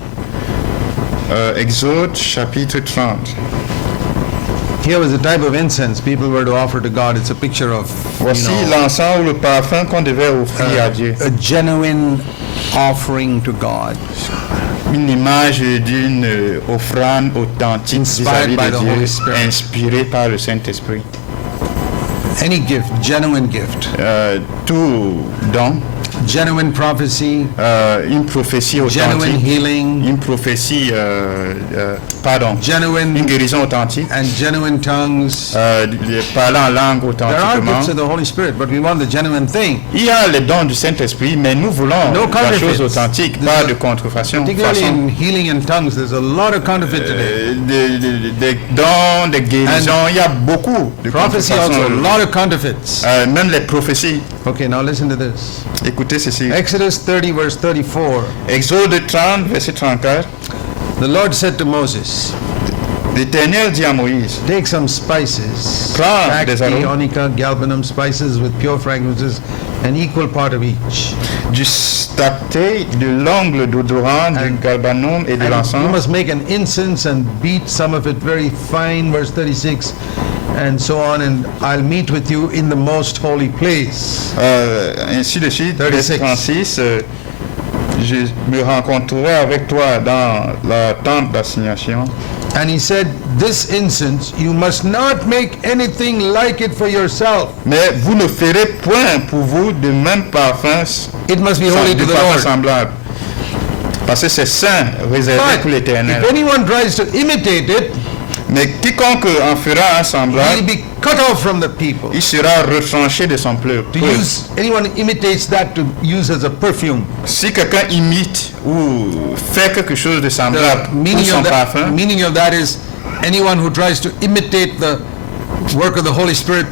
Exode chapitre 30. Here was the type of incense people were to offer to God. It's a picture of, Voici l'encens ou le parfum qu'on devait offrir à Dieu. a genuine offering to God. Une image d'une offrande authentique Inspired vis-à-vis by de the Holy Dieu, Spirit. inspirée par le Saint-Esprit. Any gift, genuine gift, Tout don, genuine prophecy, une prophétie genuine authentique, healing, une prophétie, une genuine guérison authentique, and genuine tongues. parler en langue There are gifts authentiquement. of the Holy Spirit, but we want the genuine thing. Il y a les dons du Saint-Esprit, mais nous voulons No la counterfeits. chose authentique, pas de contrefaçon. Particularly façon. in healing and tongues, there's a lot of counterfeit today. Des dons, des guérisons, il y a beaucoup de Prophecy also, a contrefaçons. lot of counterfeits. Même les prophéties. Okay, now listen to this. Écoutez ceci. Exodus 30, verse 34. Exode 30, verset 34. The Lord said to Moses, L'Éternel dit à Moïse, take some spices, Prends stacte, des arômes. onycha, galbanum, spices with pure fragrances, an equal part of each. du stacté, de l'ongle d'odorant, du galbanum et de And you l'encens. must make an incense and beat some of it very fine, verse 36, and so on, and I'll meet with you in the most holy place. Ainsi de suite, 36. verset 36, je me rencontrerai avec toi dans la tente d'assignation. And he said, this incense, you must not make anything like it for yourself. Mais vous ne ferez point pour vous de même parfum, It must be holy to de the parfum Lord. semblable. Parce que c'est saint, réservé But pour l'Éternel. if anyone tries to imitate it, Mais quiconque en fera un he'll semblable, be cut off from the people. il sera retranché de son peuple. To use, anyone imitates that to use as a perfume. Si quelqu'un imite ou fait quelque chose de semblable The pour meaning son of, that, parfum, meaning of that is anyone who tries to imitate the work of the Holy Spirit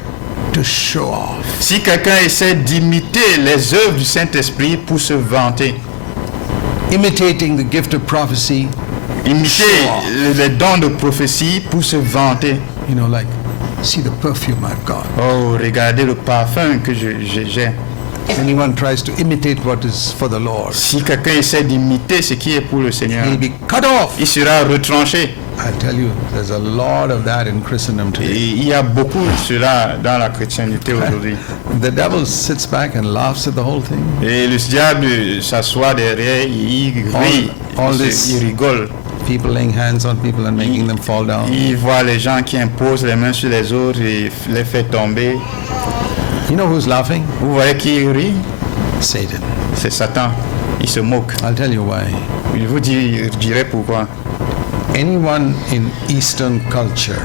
to show off. si quelqu'un essaie d'imiter les œuvres du Saint-Esprit pour se vanter, Imitating the gift of prophecy, imiter les dons de prophétie pour se vanter. you know, like, see the perfume I've got. Oh, regardez le parfum que j'ai. Anyone tries to imitate what is for the Lord, Si quelqu'un essaie d'imiter ce qui est pour le Seigneur, he'll be cut off. il sera retranché. I tell you, there's a lot of that in Christendom Et today. il y a beaucoup de cela dans la chrétienté aujourd'hui. The devil sits back and laughs at the whole thing. Et le diable s'assoit derrière, il rit, All this- il rigole. people laying hands on people and making them fall down. Il voit les gens qui imposent les mains sur les autres et les fait tomber. You know who's laughing? Vous voyez qui rit? Satan. C'est Satan. Il se moque. I'll tell you why. Je vous dirai pourquoi. Anyone in Eastern culture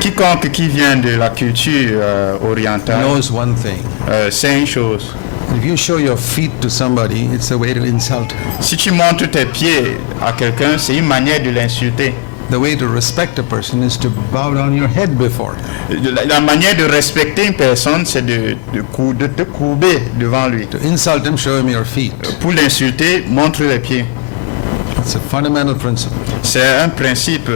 Quiconque qui vient de la culture orientale knows one thing. sait une chose. If you show your feet to somebody, it's a way to insult him. Si tu montres tes pieds à quelqu'un, c'est une manière de l'insulter. The way to respect a person is to bow down your head before him. La manière de respecter une personne, c'est de te courber devant lui. To insult him, show him your feet. Pour l'insulter, montre les pieds. It's a fundamental principle. C'est un principe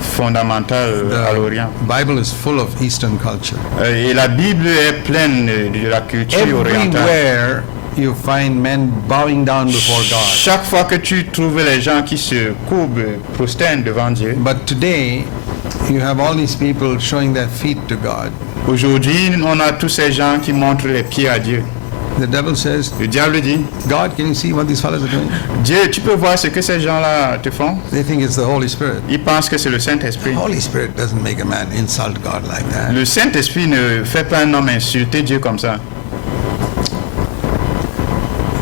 fondamental à l'Orient. The Bible is full of Eastern culture. Et la Bible est pleine de la culture orientale. Everywhere you find men bowing down before God. Chaque fois que tu trouves les gens qui se courbent, prosternent devant Dieu. But today, you have all these people showing their feet to God. Aujourd'hui, on a tous ces gens qui montrent les pieds à Dieu. The devil says, Le diable dit, God, can you see what these fellows are doing? Dieu, tu peux voir ce que ces gens-là te font? They think it's the Holy Spirit. Ils pensent que c'est le Saint-Esprit. The Holy Spirit doesn't make a man insult God like that. Le Saint-Esprit ne fait pas un homme insulter Dieu comme ça.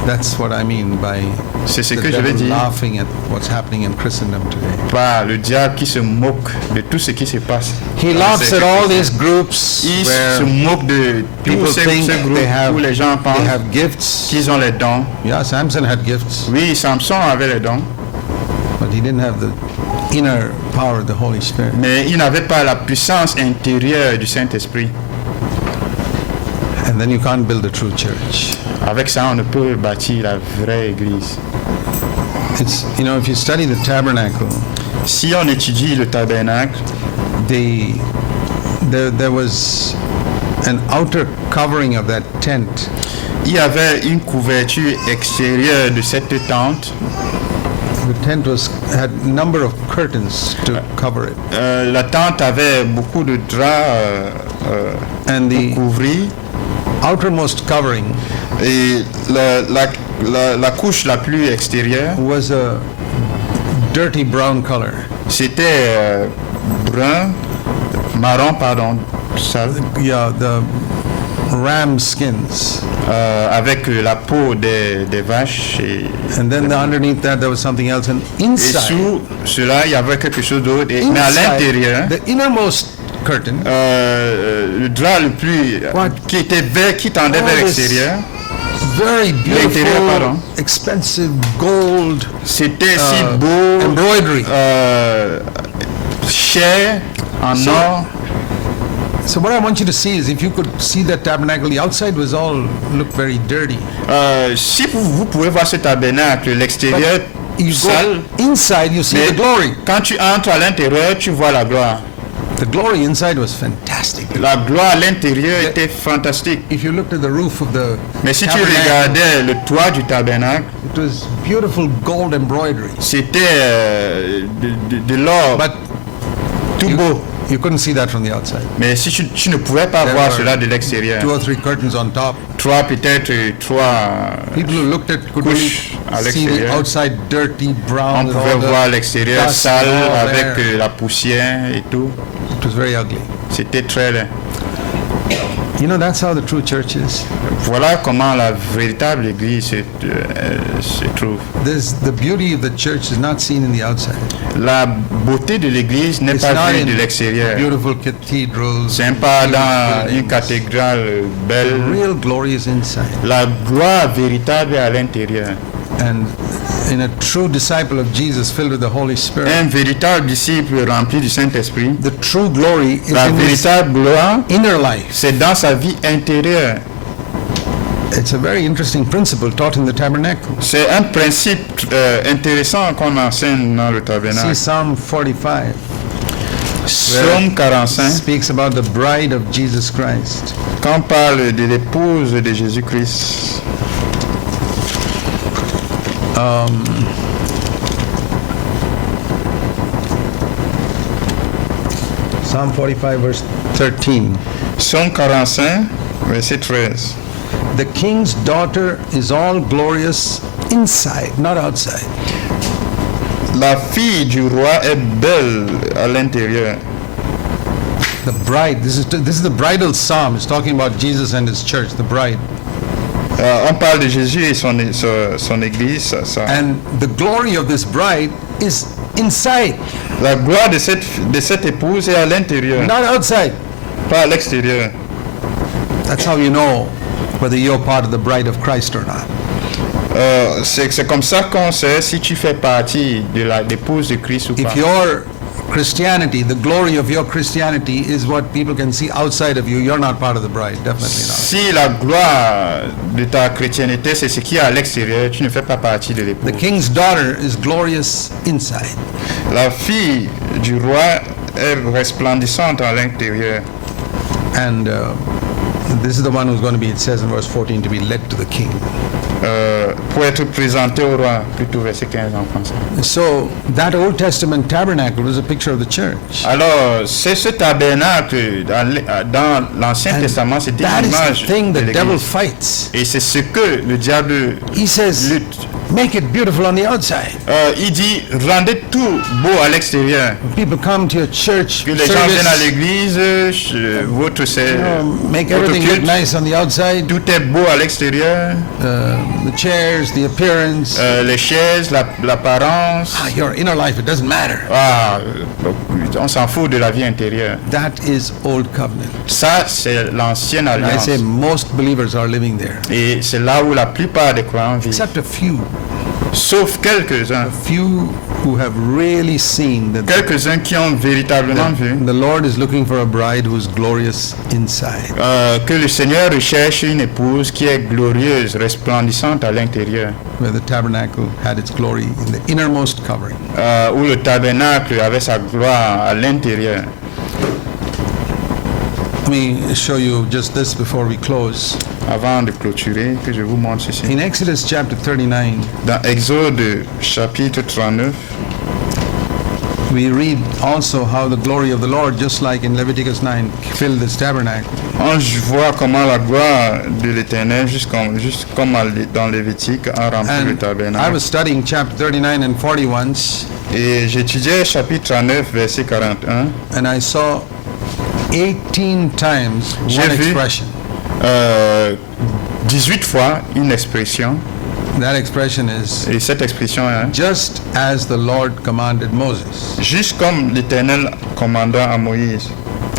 That's what I mean by C'est ce the que je veux devil dire laughing at what's happening in Christendom today. par le diable qui se moque de tout ce qui se passe. He laughs at all these groups Il se where moque de people tous ces think groupes où les gens they pensent have gifts. qu'ils ont les dons. Yeah, Samson had gifts, Oui, Samson avait les dons, but he didn't have the inner power of the Holy Spirit. mais il n'avait pas la puissance intérieure du Saint-Esprit. And then you can't build a true church. Avec ça, on ne peut bâtir la vraie église. It's, you know, if you study the tabernacle, Si on étudie le tabernacle, there was an outer covering of that tent, il y avait une couverture extérieure de cette tente. the tent had a number of curtains to cover it. La tente avait beaucoup de draps And pour the couvrir. outermost covering Et la couche la plus extérieure, was a dirty brown color. c'était marron, pardon, sale, Yeah, the ram skins. avec la peau des vaches. And then underneath that there was something else. And Et inside, sous cela, il y avait quelque chose d'autre. Mais à l'intérieur, the innermost curtain, le drap le plus What? qui était vert, qui tendait vers this l'extérieur, very L'intérieur, beautiful, pardon. expensive gold c'était si beau, embroidery. cher, en So- or. So what I want you to see is, if you could see that tabernacle, the outside was all looked very dirty. Si vous pouvez voir ce tabernacle, l'extérieur You sale, go inside, you see mais the glory. quand tu entres à l'intérieur, tu vois la gloire. The glory inside was fantastic. La gloire à l'intérieur était fantastique. If you looked at the roof of the Mais si tu tabernacle, regardais le toit du tabernacle, it was beautiful gold embroidery. c'était de l'or, But tout beau. you couldn't see that from the outside. Mais si tu ne pouvais pas There voir were cela de l'extérieur, 2 or 3 curtains on top. peut-être trois, People who looked at could only couches à see the l'extérieur. outside dirty On brown. with pouvait all the voir l'extérieur dust sale and all avec there. la poussière et tout. It was very ugly. C'était très laid. You know, that's how the true church is. Voilà comment la véritable église se trouve. The beauty of the church is not seen in the outside. La beauté de l'église n'est It's pas not vue in de l'extérieur. beautiful cathedrals. C'est pas dans buildings. une cathédrale The belle. real glory is inside. La gloire véritable est à l'intérieur. And in a true disciple of Jesus filled with the Holy Spirit, Un véritable disciple rempli du Saint-Esprit, the true glory is la in his véritable gloire, inner life. c'est dans sa vie intérieure. It's a very interesting principle taught in the tabernacle. C'est un principe intéressant qu'on enseigne dans le See tabernacle. Psalm 45 Psaume 45, speaks about the bride of Jesus Christ. quand on parle de l'épouse de Jésus-Christ. Psalm 45 verse 13. Psaume 45, verset 13. The king's daughter is all glorious inside, not outside. La fille du roi est belle à l'intérieur. The bride, this is the bridal psalm. It's talking about Jesus and his church, the bride. On parle de Jésus et son église. And the glory of this bride is inside, La gloire de cette épouse est à l'intérieur, not outside. pas à l'extérieur. That's how you know whether you're part of the bride of Christ or not. C'est comme ça qu'on sait si tu fais partie de l'épouse de Christ ou pas. If your Christianity, the glory of your Christianity is what people can see outside of you, you're not part of the bride, definitely not. Si la gloire de ta chrétienté, c'est ce qui est à l'extérieur, tu ne fais pas partie de l'épouse. The king's daughter is glorious inside. La fille du roi est resplendissante à l'intérieur. And this is the one who's going to be, it says in verse 14, to be led to the king. Pour être présenté au roi, plutôt verset 15 en français. So that Old Testament tabernacle was a picture of the church. Alors, c'est ce tabernacle dans l'Ancien And Testament, c'était that is l'image the thing de the devil l'Église. fights. Et c'est ce que le diable He says, lutte. make it beautiful on the outside. Il dit, rendez tout beau à l'extérieur. People come to your church Que les gens viennent à service, l'église, votre make votre everything look culte, nice on the outside, tout est beau à l'extérieur. the chairs, the appearance. Les chaises, l'apparence. Your inner life, it doesn't matter. On s'en fout de la vie intérieure. That is Old Covenant. Ça, c'est l'ancienne And I alliance. say most believers are living there, Et c'est là où la plupart des croyants vivent. except a few Sauf quelques-uns. who have really seen that Quelques-uns qui ont véritablement vu the Lord is looking for a bride who's glorious inside. que le Seigneur recherche une épouse qui est glorieuse, resplendissante à l'intérieur. Where the tabernacle had its glory in the innermost covering. Où le tabernacle avait sa gloire à l'intérieur. Let me show you just this before we close. Avant de clôturer, que je vous montre ceci. In Exodus chapter 39, Dans Exode chapitre 39, we read also how the glory of the Lord, just like in Leviticus 9, filled this tabernacle. on voit comment la gloire de l'Éternel, juste comme dans Lévitique, a rempli le And I tabernacle. was studying chapter 39 and 40 once, Et j'étudiais chapitre 39, verset 41. and I saw 18 times J'ai one vu. expression. 18 fois une expression, That expression is, et cette expression est just as the Lord commanded Moses. juste comme l'Éternel commanda à Moïse.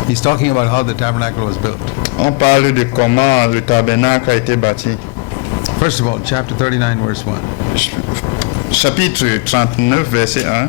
He's talking about how the tabernacle was built. On parle de comment le tabernacle a été bâti. First of all, chapter 39, verse 1. Chapitre 39, verset 1.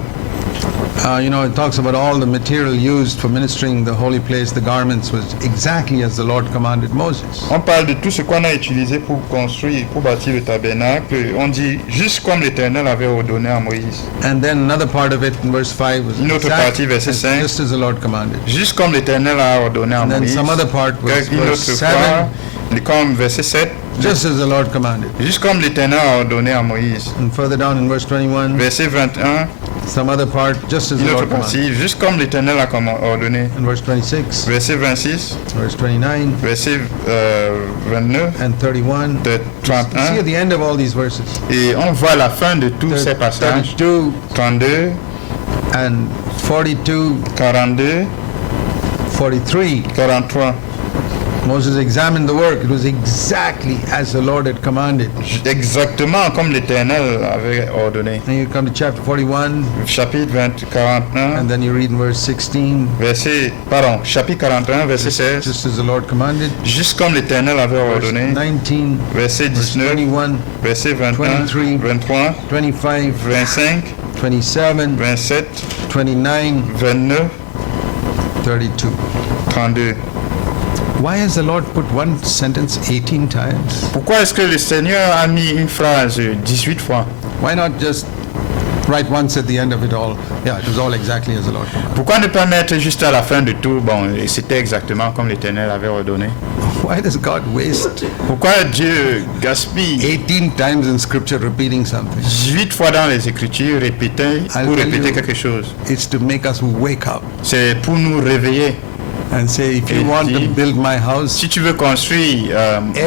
It talks about all the material used for ministering the holy place, the garments, was exactly as the Lord commanded Moses. On parle de tout ce qu'on a utilisé pour construire, pour bâtir le tabernacle. On dit juste comme l'Éternel avait ordonné à Moïse. And then another part of it in verse 5 was Une autre exact- partie, verset 5. just as the Lord commanded. Juste comme l'Éternel a ordonné à And then Moïse. some other part was Une verse autre 7, fois, comme verset 7. just as the Lord commanded. Juste comme l'Éternel a ordonné à Moïse. And further down in verse 21, Verset 21. some other part, just as the Une autre Lord commanded. partie, juste comme l'Éternel a ordonné. In verse 26, Verset 26, verse 29, verset 29, and 31. de See at 31. the end of all these verses, Et on voit la fin de tous ces passages. 32 32, and 42, 42, 43. 43. Moses examined the work. It was exactly as the Lord had commanded. Exactement comme l'Éternel avait ordonné. Then you come to chapter 41, Chapitre 41, and then you read in verse 16, chapitre 41, verset 16. just as the Lord commanded. Juste comme l'Éternel avait Verse ordonné. 19, Verset verse 19, 21, verset 21, 23, 23, 25, 25, 27, 27, 29, 29, 32. 32. Why has the Lord put one sentence 18 times? Pourquoi est-ce que le Seigneur a mis une phrase 18 fois? Why not just write once at the end of it all? Yeah, it was all exactly as the Lord commanded. Pourquoi ne pas mettre juste à la fin de tout, c'était exactement comme l'Éternel avait ordonné? Why does God waste Pourquoi Dieu gaspille 18 times in Scripture repeating something? 18 fois dans les Écritures I'll pour tell répéter you. quelque chose? It's to make us wake up. C'est pour nous réveiller. and say, if you Et want to dit, build my house, si tu veux construire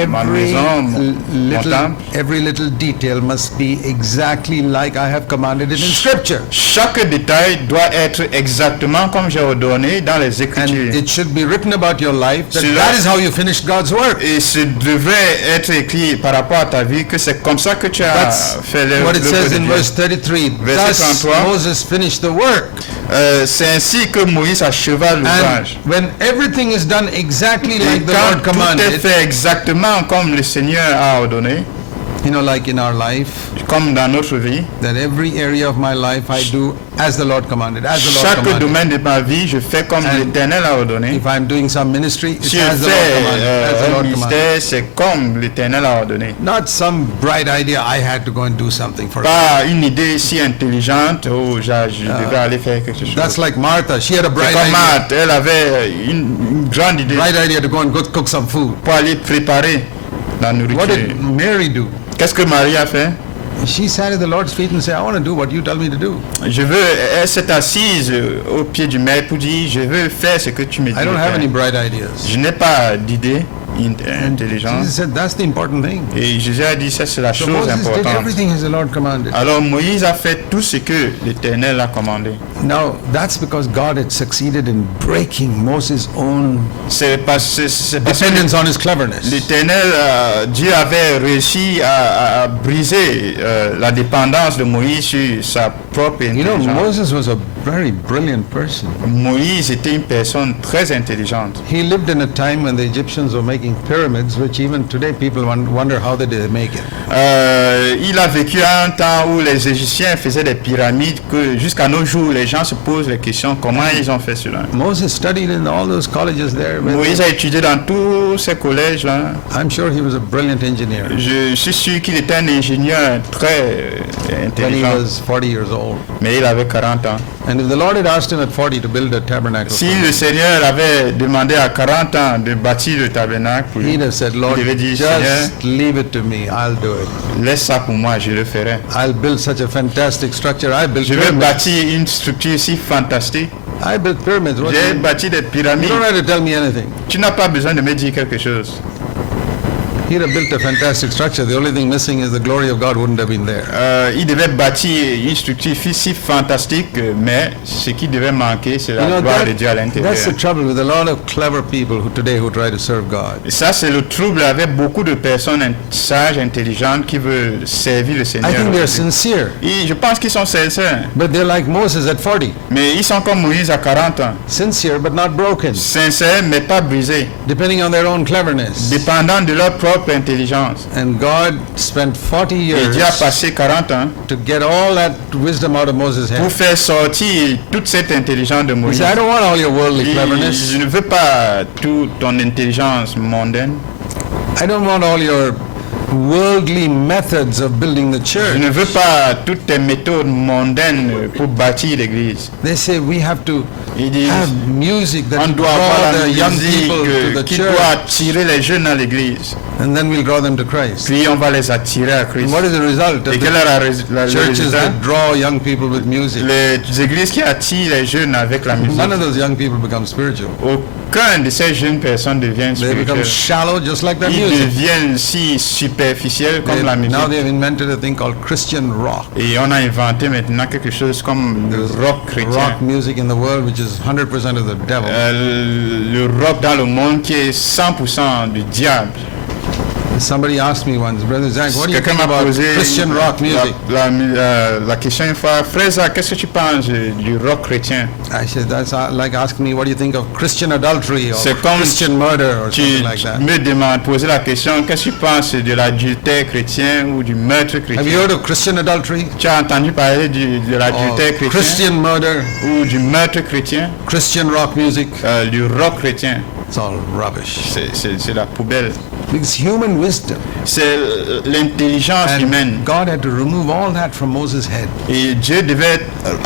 ma every maison, mon little, temple, every little detail must be exactly like I have commanded it in Scripture. chaque détail doit être exactement comme j'ai ordonné dans les And Écritures. it should be written about your life that Cela- that is how you finished God's work. Et ce devrait être écrit par rapport à ta vie que c'est comme ça que tu as That's fait what it l'œuvre says de in Dieu. verse 33. Verset Thus 33. Moses finished the work. C'est ainsi que Moïse acheva And l'ouvrage. when everything is done exactly Et like the quand Lord tout est commanded, fait exactement comme le Seigneur a ordonné, you know, like in our life, comme dans notre vie, that every area of my life I do as the Lord commanded, as the Lord chaque commanded. domaine de ma vie, je fais comme And l'Éternel a ordonné. If I'm doing some ministry, it's Si je as the Lord fais commanded, as the un Lord commanded. ministère, c'est comme l'Éternel a ordonné. Not some bright idea I had to go and do something for him. Pas une idée si intelligente, oh, je devais aller faire quelque chose. That's like Martha. She had a C'est bright comme idea. Marthe, elle avait une grande idée Bright idea to go and go cook some food. pour aller préparer la What nourriture. did Mary do? Qu'est-ce que Marie a fait? She sat at the Lord's feet and said, I want to do what you tell me to do. Elle s'est assise au pied du maître pour dire, je veux faire ce que tu me dis. I don't de have faire. any bright ideas. Je n'ai pas d'idée intelligente. Jesus said, that's the important thing. Et Jésus a dit, ça c'est la So chose Moses did importante. everything as the Lord commanded. Alors Moïse a fait tout ce que l'Éternel a commandé. Now, that's because God had succeeded in breaking Moses' own C'est parce que dependence on his cleverness. l'Éternel, Dieu avait réussi à briser la dépendance de Moïse sur sa propre You know, intelligence. Moses was a very brilliant person. Moïse était une personne très intelligente. He lived in a time when the Egyptians were making pyramids, which even today people wonder how they did make it. Il a vécu à un temps où les Égyptiens faisaient des pyramides que jusqu'à nos jours les gens se posent la question comment ils ont fait cela. Moses studied in all those colleges there. Moïse a étudié dans tous ces collèges là. I'm sure he was a brilliant engineer Je suis sûr qu'il était un ingénieur très when he intelligent, was 40 years old. mais il avait 40 ans. And if the Lord had asked him at 40 to build a tabernacle, Si for him, le Seigneur avait demandé à 40 ans de bâtir le tabernacle, pour lui, he'd have said, Lord, il devait dire, Seigneur, just leave it to me. I'll do it. laisse ça pour moi, je le ferai. I'll build such a fantastic structure. I built Je vais pyramids. bâtir une structure si fantastique. I built pyramids. What J'ai do you bâti des you pyramides. don't have to tell me anything. Tu n'as pas besoin de me dire quelque chose. He'd have built a fantastic structure. The only thing missing is the glory of God wouldn't have been there. Il devait bâtir une structure si fantastique, mais ce qui devait manquer, c'est la gloire de Dieu à that's l'intérieur. the trouble with a lot of clever people who try to serve God. Et ça, c'est le trouble avec beaucoup de personnes sages, intelligentes, qui veulent servir le Seigneur. I think they're sincere, Et je pense qu'ils sont sincères, but they're like Moses at 40. mais ils sont comme Moïse à 40 ans. Sincere, but not broken, Sincères, mais pas brisés, depending on their own cleverness. dépendants de leur propre intelligence. And God spent 40 Et years Dieu a passé 40 ans to get all that wisdom out of Moses' pour head. faire sortir toute cette intelligence de He Moïse. said, I don't want all your worldly Et cleverness. je ne veux pas toute ton intelligence mondaine. I don't want all your worldly methods of building the Je church. ne veux pas toutes tes méthodes mondaines pour bâtir l'église. They say we have to Il dit, have music that on will doit avoir draw la the young musique people to the qui church, doit attirer les jeunes dans l'église. and then we'll draw them to Christ. Puis on va les attirer à Christ. And what is the result Et of quel the est le churches résultat? that draw young people with music? Les églises qui attirent les jeunes avec la musique. None of those young people become spiritual. Aucun de ces jeunes personnes devient They become spirituel. shallow just like their Ils music. deviennent si superficiels comme la musique. Now they've invented a thing called Christian rock. Et on a inventé maintenant quelque chose comme le rock chrétien. Rock music in the world, which is 100% of the devil. Le rock dans le monde qui est 100% du diable. Somebody asked me once, Brother Zach, what do you Quelqu'un think m'a about posé Christian rock music? la question une fois, frère Zach, qu'est-ce que tu penses du rock chrétien? I said, that's like asking me, what do you think of Christian adultery or C'est comme Christian murder or Tu something like that. me demandes, poser la question, qu'est-ce que tu penses de l'adultère chrétien ou du meurtre Have you chrétien? heard of Christian adultery? Tu as entendu parler de Or l'adultère chrétien Christian murder? ou du meurtre chrétien? Christian rock music? Du rock chrétien, It's all rubbish. c'est la poubelle. It's human wisdom. C'est l'intelligence humaine. And God had to remove all that from Moses' head. Et Dieu devait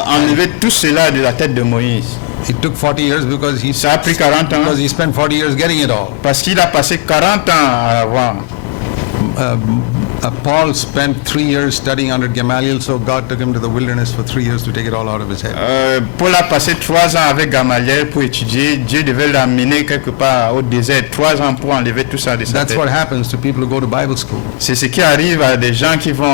enlever tout cela de la tête de Moïse. It took 40 years because Ça a pris 40 ans he spent 40 years getting it all. parce qu'il a passé 40 ans à avoir. Paul spent 3 years studying under Gamaliel, so God took him to the wilderness for 3 years to take it all out of his head. Paul a passé 3 ans avec Gamaliel pour étudier. Dieu devait l'amener quelque part au désert, 3 ans pour enlever tout ça de sa That's tête. what happens to people who go to Bible school. C'est ce qui arrive à des gens qui vont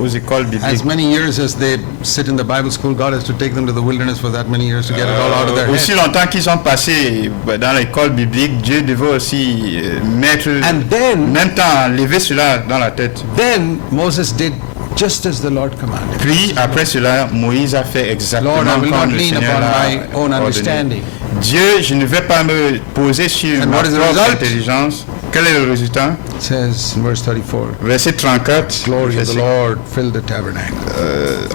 aux écoles bibliques. As many years as they sit in the Bible school, God has to take them to the wilderness for that many years to get it all out of their Aussi head. longtemps qu'ils ont passé dans l'école biblique, Dieu devait aussi mettre, And then- en même temps, enlever cela dans la tête. Then Moses did just as the Lord commanded. Puis, après cela, Moïse a fait exactement Lord, I will comme not le lean Seigneur upon l'a my own ordonné. understanding. Dieu, je ne vais pas me poser sur And ma what is the propre result? intelligence. Quel est le résultat? It says in verse 34, Verset 34. glory of the verset- Lord filled the tabernacle.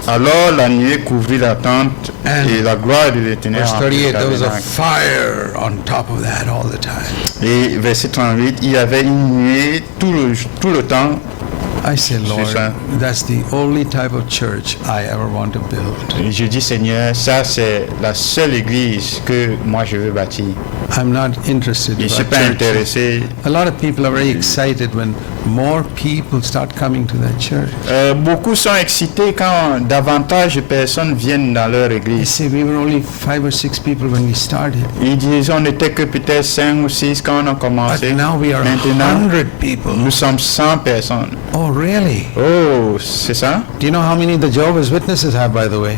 Alors la nuée couvrit la tente And et la gloire de l'Éternel Verse remplit le 38, there was a tabernacle. fire on top of that all the time. Et verset 38, il y avait une nuée tout le temps. I say, Lord, ça. that's the only type of church I ever want to build. Et je dis, Seigneur, ça c'est la seule église que moi je veux bâtir. I'm not interested Je ne suis about pas churches. intéressé. A lot of people are very excited when more people start coming to that church. Beaucoup sont excités quand davantage de personnes viennent dans leur They église. say we were only 5 or 6 people when we started, Ils disent, on n'était que peut-être 5 ou 6 quand on a but commencé. now we are Maintenant, 100 people. nous sommes 100 personnes. Oh, really? Oh, c'est ça? Do you know how many the Jehovah's Witnesses have, by the way?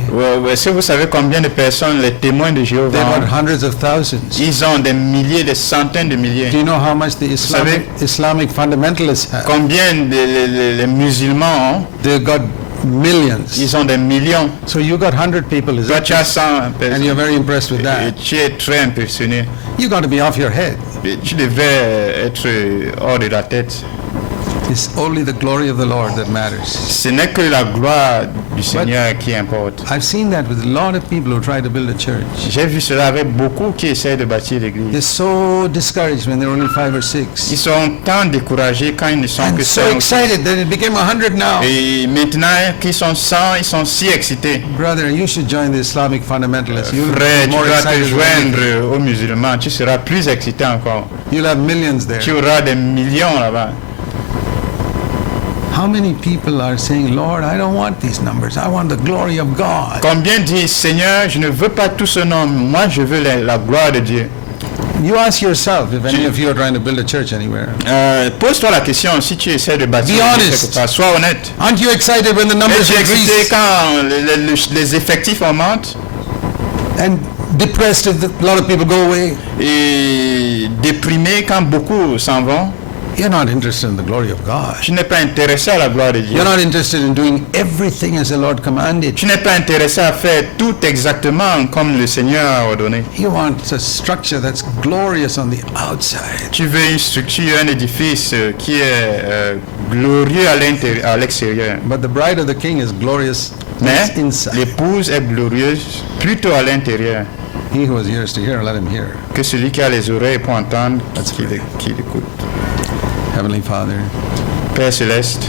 Est-ce que vous savez combien de personnes les témoins de Jéhovah They've ont? got hundreds of thousands. Ils ont des milliers, des centaines de milliers. Do you know how much the savez- Islamic fundamentalists have? Combien les musulmans ont? They've got millions. Ils ont des millions. So you got 100 people, is Toi, it? tu as 100 And personnes. you're very impressed with Et that. tu es très impressionné. You got to be off your head. Et tu devrais être hors de la tête. It's only the glory of the Lord that matters. Ce n'est que la gloire du Seigneur qui importe. I've seen that with a lot of people who try to build a church. J'ai vu cela avec beaucoup qui essaient de bâtir They're l'église. so discouraged when they're only 5 or Ils 6. sont tant découragés quand ils ne sont And que so 5. excited that it became 100 now. Et maintenant qu'ils sont 100, ils sont si excités. Brother, you should join the Islamic fundamentalists. You'll Frère, be tu more dois te excited than anything. joindre aux musulmans. Tu seras plus excité encore. You'll have millions there. Tu auras des millions là-bas. How many people are saying, Lord, I don't want these numbers. I want the glory of God. Combien disent, Seigneur, je ne veux pas tout ce nom. Moi, je veux la gloire de Dieu. You ask yourself if any of you are trying to build a church anywhere. Pose-toi la question si tu essaies de bâtir Be une église honest. quelque part. Sois honnête. Aren't you excited when the numbers Es-tu excité increase quand les effectifs augmentent and depressed if a lot of people go away? et déprimé quand beaucoup s'en vont? You're not interested in the glory of God. Tu n'es pas intéressé à la gloire de Dieu. You're not interested in doing everything as the Lord commanded. Tu n'es pas intéressé à faire tout exactement comme le Seigneur a ordonné. You want a structure that's glorious on the outside, Tu veux une structure, un édifice qui est glorieux à l'extérieur. but the bride of the King is glorious Mais inside. l'épouse est glorieuse plutôt à l'intérieur. He who has ears to hear, let him hear. Que celui qui a les oreilles pour entendre, That's qu'il right. qu'il écoute. Heavenly Father, Père Céleste,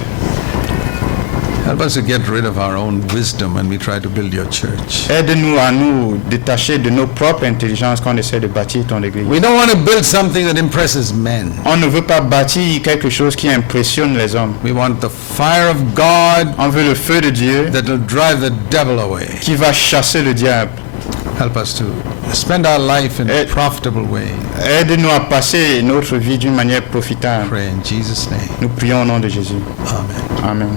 help us to get rid of our own wisdom when we try to build your church. aide-nous à nous détacher de nos propres intelligences quand on essaie de bâtir ton église. We don't want to build something that impresses men. On ne veut pas bâtir quelque chose qui impressionne les hommes. We want the fire of God On veut le feu de Dieu that will drive the devil away. qui va chasser le diable. Help us to spend our life in a Eh. profitable way. Aide-nous à passer notre vie d'une manière profitable. Pray in Jesus' name. Nous prions au nom de Jésus. Amen. Amen.